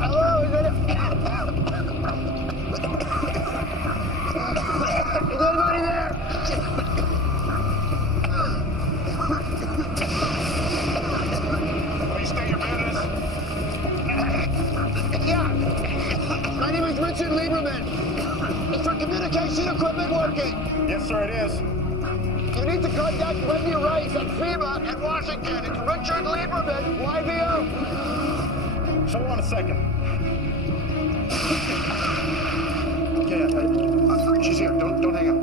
Hello, is anybody there? Will you state your business? Yeah. My name is Richard Lieberman. Is your communication equipment working? Yes, sir, it is. You need to contact Wendy Rice at FEMA in Washington. It's Richard Lieberman, YVO. Hold on a second. Yeah, she's here. Don't hang up.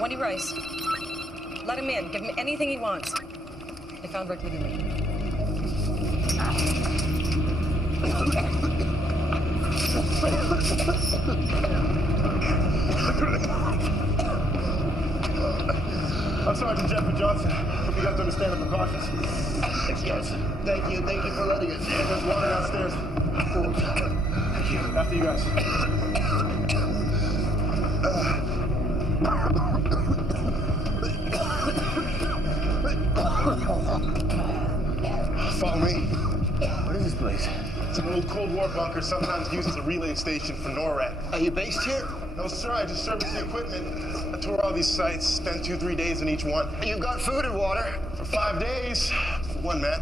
Wendy Rice. Let him in. Give him anything he wants. They found Rick Lieberman. I'm Sergeant Jeffrey Johnson. Hope you guys understand the precautions. Thanks, Johnson. Thank you for letting us in. There's water downstairs. Thank you. After you guys. Follow me. What is this place? It's an old Cold War bunker, sometimes used as a relay station for NORAD. Are you based here? No, sir, I just service the equipment. I tour all these sites, spent 2-3 days in each one. You've got food and water? For 5 days, for one man.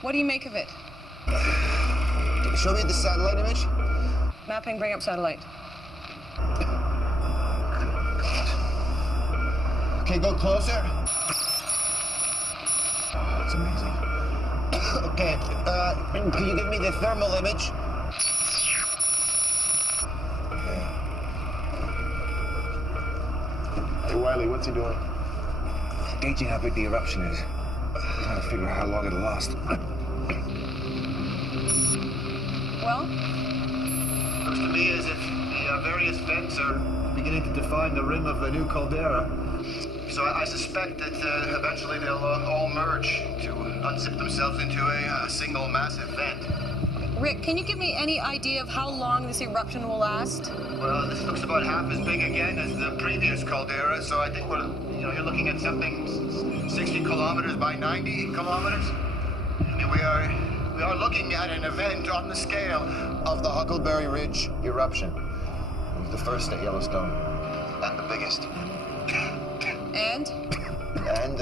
What do you make of it? Show me the satellite image. Mapping, bring up satellite. Okay, go closer. That's amazing. Okay, can you give me the thermal image? Hey, Wiley, what's he doing? Gauging how big the eruption is. Trying to figure out how long it'll last. Well? Looks to me as if the various vents are beginning to define the rim of the new caldera. So I suspect that eventually they'll all merge to unzip themselves into a single massive vent. Rick, can you give me any idea of how long this eruption will last? Well, this looks about half as big again as the previous caldera, so I think you're looking at something 60 kilometers by 90 kilometers. I mean, we are looking at an event on the scale of the Huckleberry Ridge eruption. It was the first at Yellowstone, and the biggest. And? And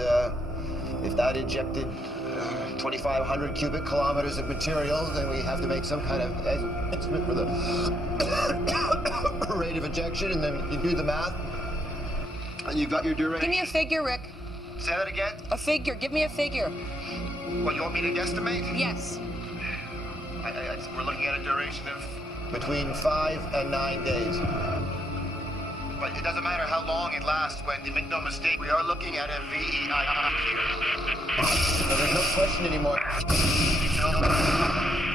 if that injected 2,500 cubic kilometers of material, then we have to make some kind of estimate for the rate of ejection, and then you do the math, and you've got your duration. Give me a figure, Rick. Say that again? A figure. Give me a figure. What, you want me to guesstimate? Yes. We're looking at a duration of between 5 and 9 days. But it doesn't matter how long it lasts. When you make no mistake, we are looking at a VEI here. So there's no question anymore.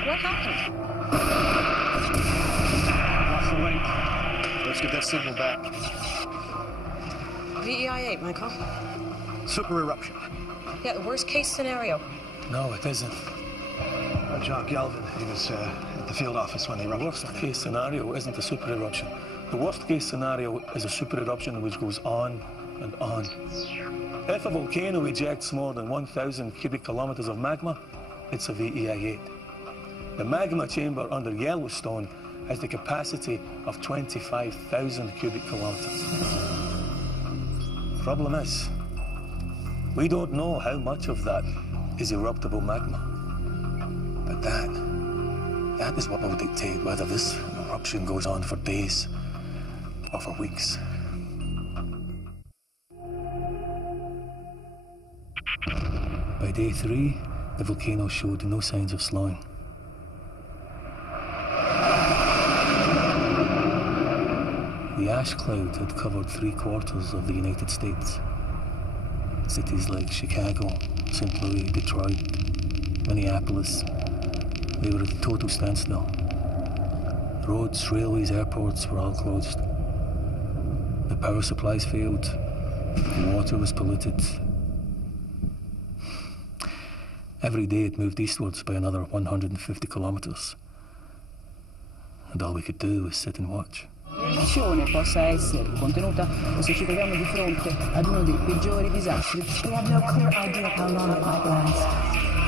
What happened? Let's get that signal back. VEI-8, Michael. Super eruption. Yeah, the worst case scenario. No, it isn't. John Galvin, he was at the field office when the eruption The worst case scenario isn't a super eruption. The worst case scenario is a super eruption which goes on and on. If a volcano ejects more than 1,000 cubic kilometers of magma, it's a VEI-8. The magma chamber under Yellowstone has the capacity of 25,000 cubic kilometers. Problem is, we don't know how much of that is eruptible magma. But that is what will dictate whether this eruption goes on for days or for weeks. By day 3, the volcano showed no signs of slowing. The ash cloud had covered 3/4 of the United States. Cities like Chicago, St. Louis, Detroit, Minneapolis, they were at a total standstill. Roads, railways, airports were all closed. The power supplies failed. The water was polluted. Every day it moved eastwards by another 150 kilometers. And all we could do was sit and watch. L'eruzione possa essere contenuta o se ci troviamo di fronte ad uno dei peggiori disastri. We have no clear idea of how long it might last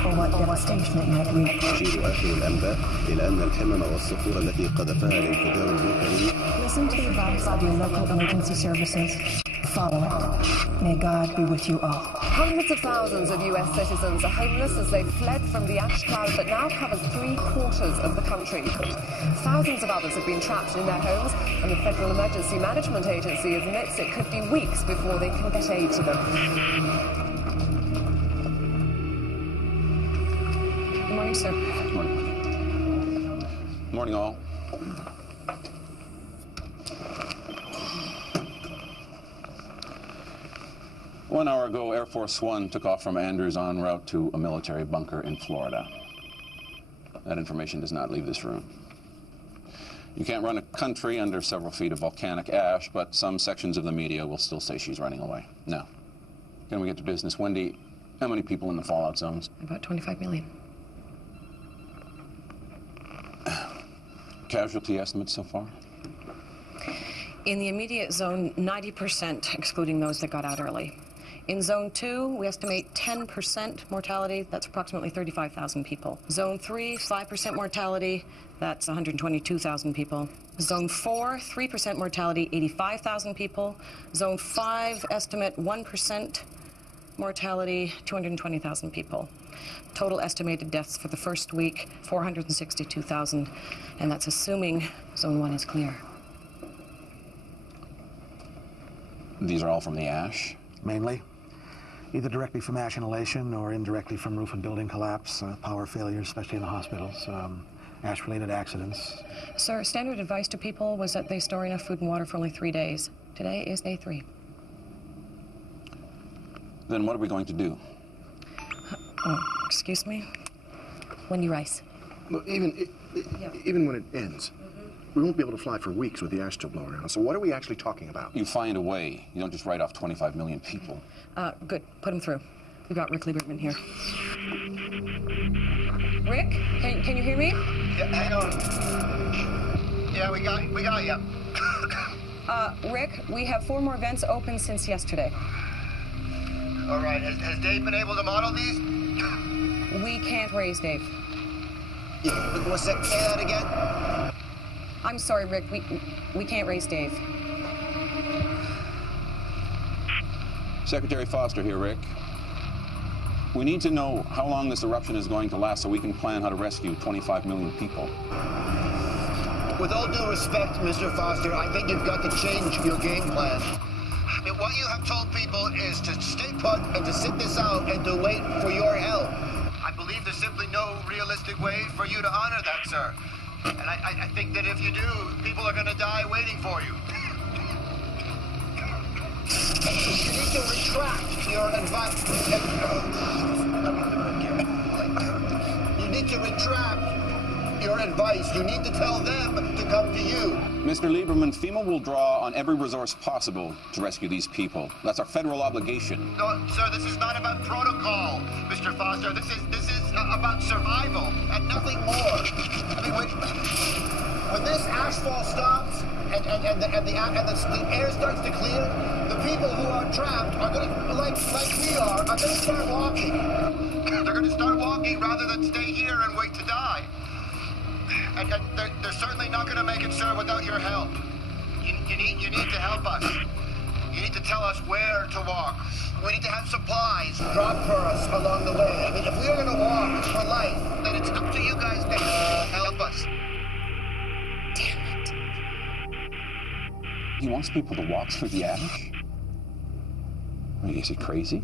or what devastation it might wreak. تشير آخر الأنباء إلى أن الكمم والصخور التي قذفها الانفجار الفولكاني. Listen to the advice of your local emergency services. Follow it. May God be with you all. Hundreds of thousands of US citizens are homeless as they fled from the ash cloud that now covers 3/4 of the country. Thousands of others have been trapped in their homes, and the Federal Emergency Management Agency admits it could be weeks before they can get aid to them. Good morning, sir. Morning. Morning, all. One hour ago, Air Force One took off from Andrews en route to a military bunker in Florida. That information does not leave this room. You can't run a country under several feet of volcanic ash, but some sections of the media will still say she's running away. Now, can we get to business? Wendy, how many people in the fallout zones? About 25 million. Casualty estimates so far? In the immediate zone, 90%, excluding those that got out early. In Zone 2, we estimate 10% mortality. That's approximately 35,000 people. Zone 3, 5% mortality. That's 122,000 people. Zone 4, 3% mortality, 85,000 people. Zone 5, estimate 1% mortality, 220,000 people. Total estimated deaths for the first week, 462,000. And that's assuming Zone 1 is clear. These are all from the ash? Mainly. Either directly from ash inhalation or indirectly from roof and building collapse, power failures, especially in the hospitals, ash-related accidents. Sir, standard advice to people was that they store enough food and water for only 3 days. Today is day 3. Then what are we going to do? Oh, excuse me? Wendy Rice. Look, even when it ends, we won't be able to fly for weeks with the ash still blowing around. So what are we actually talking about? You find a way. You don't just write off 25 million people. Good. Put him through. We've got Rick Lieberman here. Rick, can you hear me? Yeah, hang on. Yeah, we got you. Rick, we have 4 more vents open since yesterday. All right. Has Dave been able to model these? We can't raise Dave. What's that? Say that again? I'm sorry, Rick. We can't raise Dave. Secretary Foster here, Rick. We need to know how long this eruption is going to last so we can plan how to rescue 25 million people. With all due respect, Mr. Foster, I think you've got to change your game plan. I mean, what you have told people is to stay put and to sit this out and to wait for your help. I believe there's simply no realistic way for you to honor that, sir. And I think that if you do, people are going to die waiting for you. You need to retract your advice. You need to retract your advice. You need to tell them to come to you. Mr. Lieberman, FEMA will draw on every resource possible to rescue these people. That's our federal obligation. No, sir, this is not about protocol, Mr. Foster. This is about survival and nothing more. I mean, when this ashfall stops and the air starts to clear, the people who are trapped are going to, like we are going to start walking. They're going to start walking rather than stay here and wait to die. And they're certainly not going to make it, sir, without your help. You need to help us. You need to tell us where to walk. We need to have supplies dropped for us along the way. I mean, if we are going to walk for life, then it's up to you guys to help us. Damn it. He wants people to walk through the ash? I mean, is he crazy?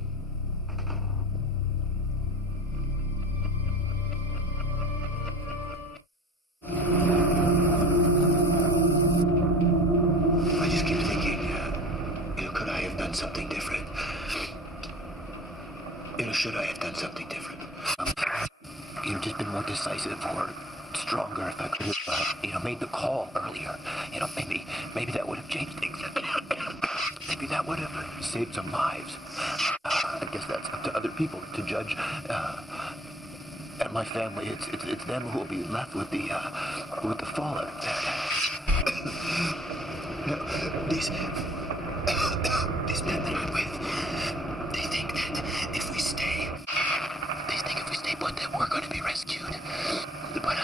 I just keep thinking, could I have done something different? Should I have done something different? Just been more decisive or stronger if I could have, made the call earlier. Maybe that would have changed things. Maybe that would have saved some lives. I guess that's up to other people to judge. And my family, it's them who will be left with the fallout. These men that I'm with, they think that if we stay put, that we're going to be rescued. But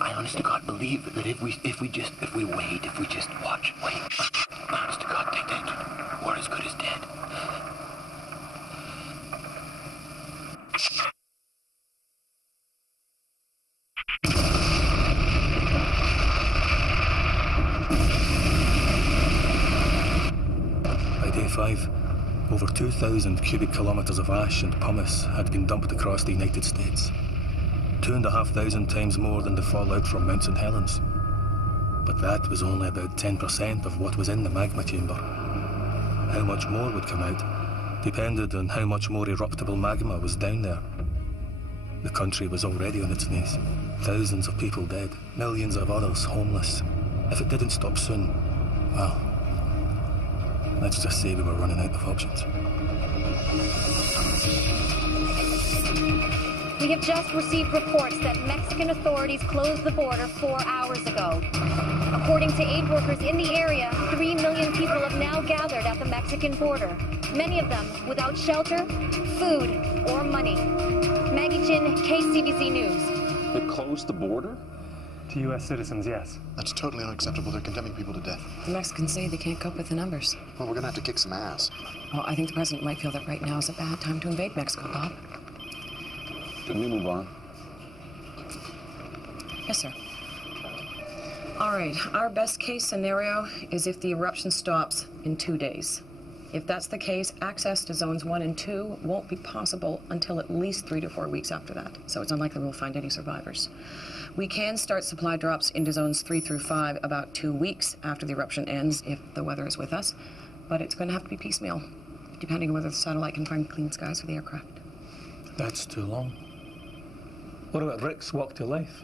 I honest to God believe that if we wait, if we just watch and wait, honest to God think that we're as good as dead. By day 5, over 2,000 cubic kilometres of ash and pumice had been dumped across the United States. 2,500 times more than the fallout from Mount St. Helens. But that was only about 10% of what was in the magma chamber. How much more would come out depended on how much more eruptible magma was down there. The country was already on its knees. Thousands of people dead, millions of others homeless. If it didn't stop soon, well, let's just say we were running out of options. We have just received reports that Mexican authorities closed the border 4 hours ago. According to aid workers in the area, 3 million people have now gathered at the Mexican border, many of them without shelter, food, or money. Maggie Chin, KCBC News. They closed the border? To U.S. citizens, yes. That's totally unacceptable. They're condemning people to death. The Mexicans say they can't cope with the numbers. Well, we're going to have to kick some ass. Well, I think the president might feel that right now is a bad time to invade Mexico, Bob. Can we move on? Yes, sir. All right, our best case scenario is if the eruption stops in 2 days. If that's the case, access to zones 1 and 2 won't be possible until at least 3 to 4 weeks after that, so it's unlikely we'll find any survivors. We can start supply drops into zones 3 through 5 about 2 weeks after the eruption ends if the weather is with us, but it's going to have to be piecemeal, depending on whether the satellite can find clean skies for the aircraft. That's too long. What about Rick's walk to life?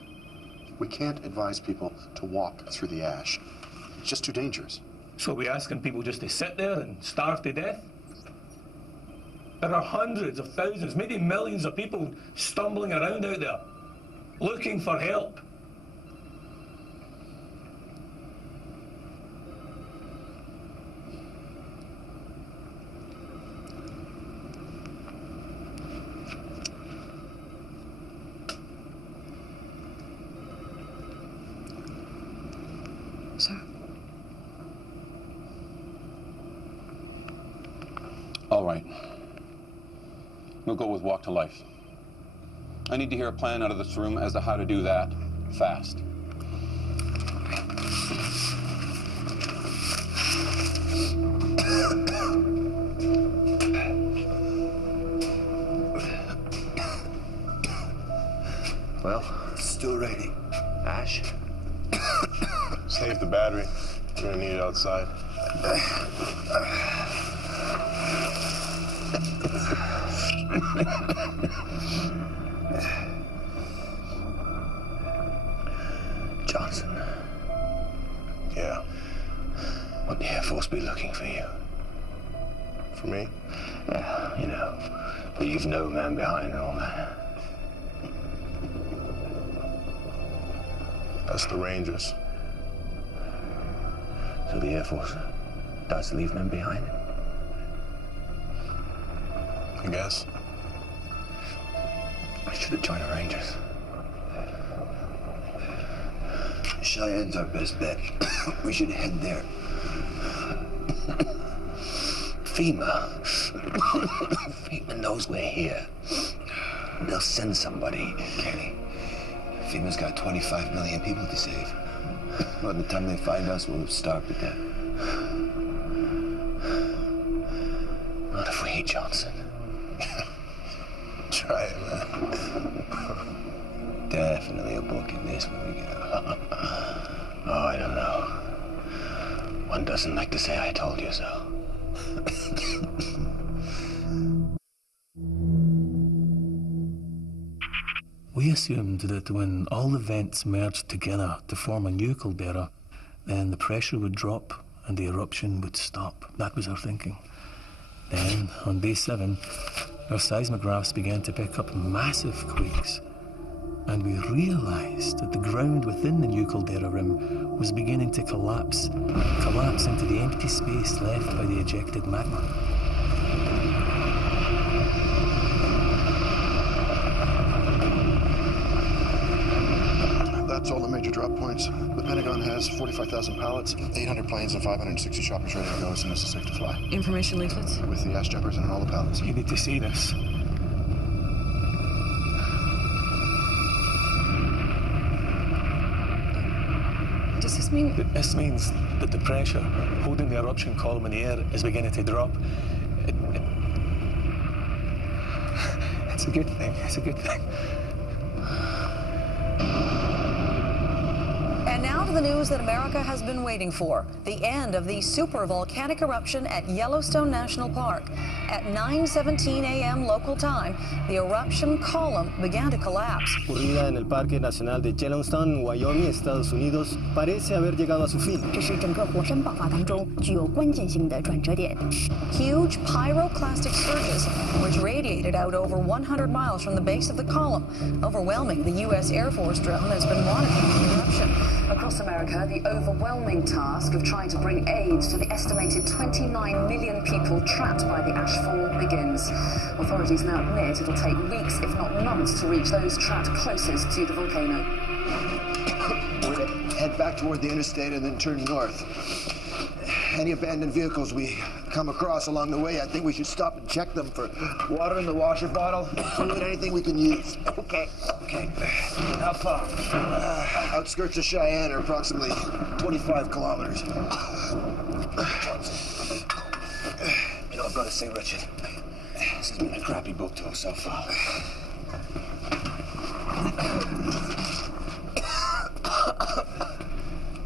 We can't advise people to walk through the ash. It's just too dangerous. So are we asking people just to sit there and starve to death? There are hundreds of thousands, maybe millions of people stumbling around out there, looking for help. Sir? All right. We'll go with walk to life. I need to hear a plan out of this room as to how to do that fast. Well, it's still raining. Ash? Save the battery. We're gonna need it outside. be looking for you. For me? Yeah, you know, leave no man behind and all that. That's the Rangers. So the Air Force does leave men behind? I guess. I should have joined the Rangers. Cheyenne's our best bet. We should head there. FEMA knows we're here. They'll send somebody. Kenny, FEMA's got 25 million people to save. By the time they find us, we'll have starved to death. Not if we hate Johnson. Try it, man. Definitely a book in this when we get out. Oh, I don't know. One doesn't like to say I told you so. We assumed that when all the vents merged together to form a new caldera, then the pressure would drop and the eruption would stop. That was our thinking. Then, on day 7, our seismographs began to pick up massive quakes, and we realized that the ground within the new caldera rim was beginning to collapse into the empty space left by the ejected magma. That's all the major drop points. The Pentagon has 45,000 pallets, 800 planes, and 560 choppers ready to go as soon as it's safe to fly. Information leaflets? With the ash jumpers and all the pallets. You need to see this. Does this mean... This means that the pressure holding the eruption column in the air is beginning to drop. It's a good thing. It's a good thing. And now to the news that America has been waiting for, the end of the super volcanic eruption at Yellowstone National Park. At 9:17 a.m. local time, the eruption column began to collapse. Ocurrida en el Parque Nacional de Yellowstone, Wyoming, Estados Unidos, parece haber llegado a su fin. 这是整个火山爆发当中具有关键性的转折点。 Huge pyroclastic surges, which radiated out over 100 miles from the base of the column, overwhelming the U.S. Air Force drone has been monitoring the eruption. Across America, the overwhelming task of trying to bring aid to the estimated 29 million people trapped by the ash fall begins. Authorities now admit it'll take weeks, if not months, to reach those trapped closest to the volcano. We're gonna head back toward the interstate and then turn north. Any abandoned vehicles we come across along the way, I think we should stop and check them for water in the washer bottle, food, anything we can use. Okay. Okay. How far? Outskirts of Cheyenne are approximately 25 kilometers. You know, I've got to say, Richard, this has been a crappy boat tour so far.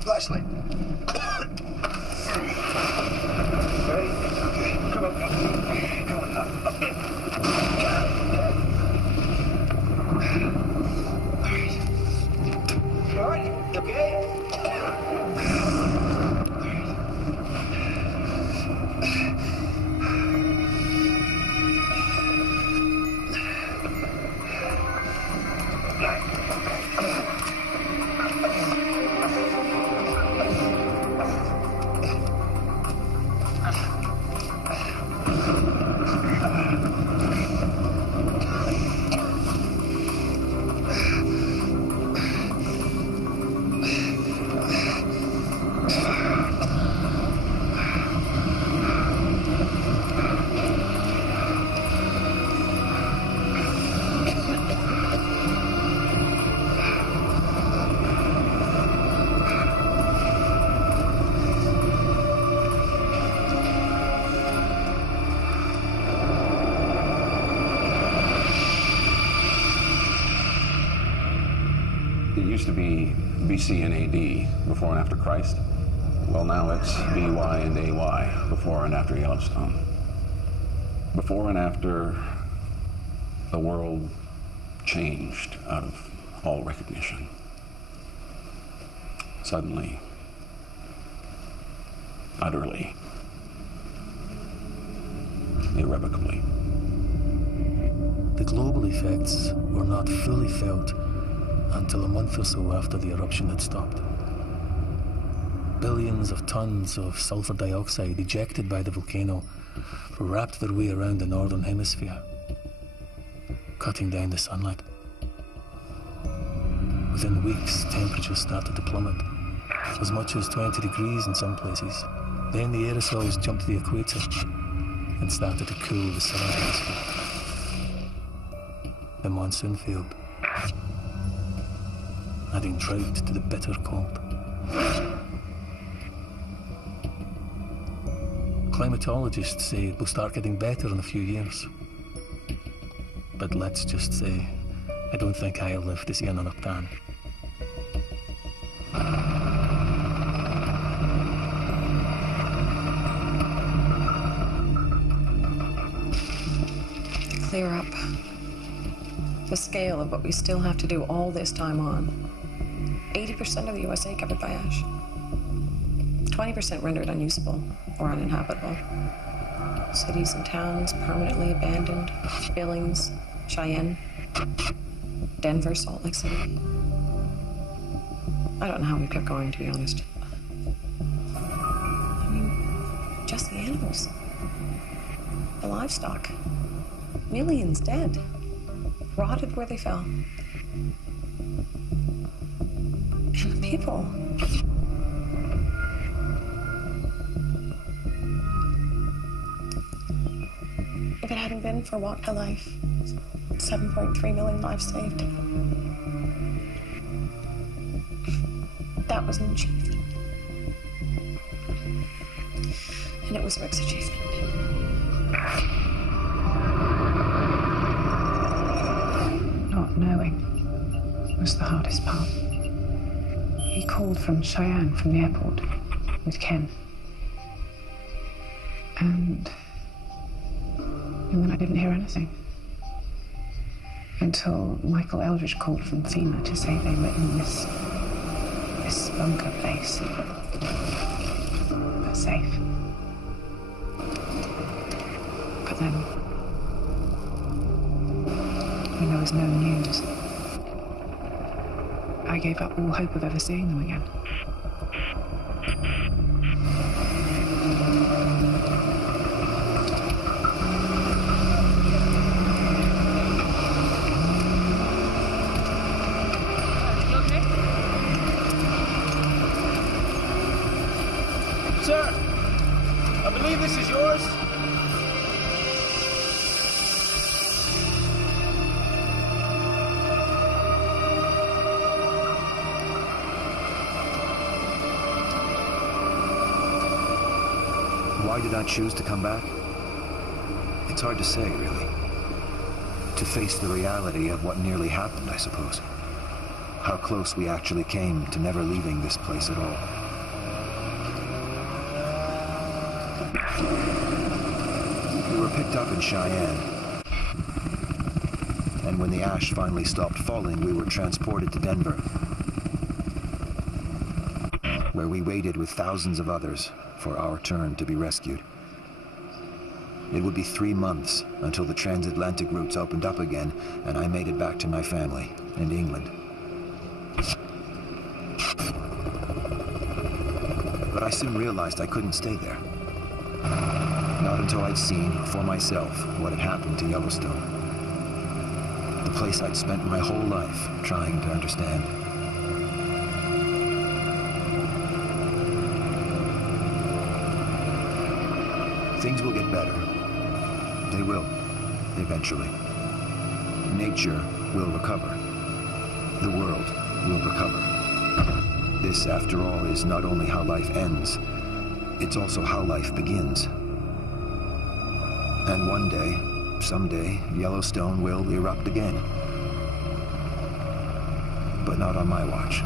Flashlight. Ready? Okay. Come on. Come on. Up. All right. Okay. It used to be BC and AD, before and after Christ. Well, now it's BY and AY, before and after Yellowstone. Before and after the world changed out of all recognition. Suddenly, utterly irrevocably. The global effects were not fully felt until a month or so after the eruption had stopped. Billions of tons of sulfur dioxide ejected by the volcano wrapped their way around the northern hemisphere, cutting down the sunlight. Within weeks, temperatures started to plummet, as much as 20 degrees in some places. Then the aerosols jumped to the equator and started to cool the southern hemisphere. The monsoon failed, adding drought to the bitter cold. Climatologists say it will start getting better in a few years. But let's just say, I don't think I'll live to see another tan. Clear up the scale of what we still have to do all this time on. 80% of the USA covered by ash. 20% rendered unusable or uninhabitable. Cities and towns permanently abandoned. Billings, Cheyenne, Denver, Salt Lake City. I don't know how we kept going, to be honest. I mean, just the animals. The livestock. Millions dead. Rotted where they fell. And the people. If it hadn't been for Walk the Life, 7.3 million lives saved. That was an achievement. And it was Rick's achievement. Not knowing was the hardest part. He called from Cheyenne, from the airport, with Ken. And then I didn't hear anything. Until Michael Eldridge called from FEMA to say they were in this bunker place. But safe. But then, when there was no news, I gave up all hope of ever seeing them again. Sir, I believe this is yours. Why did I choose to come back? It's hard to say, really. To face the reality of what nearly happened, I suppose. How close we actually came to never leaving this place at all. We were picked up in Cheyenne. And when the ash finally stopped falling, we were transported to Denver, where we waited with thousands of others for our turn to be rescued. It would be 3 months until the transatlantic routes opened up again, and I made it back to my family in England. But I soon realized I couldn't stay there. Not until I'd seen for myself what had happened to Yellowstone. The place I'd spent my whole life trying to understand. Things will get better. They will, eventually. Nature will recover. The world will recover. This, after all, is not only how life ends, it's also how life begins. And one day, someday, Yellowstone will erupt again. But not on my watch.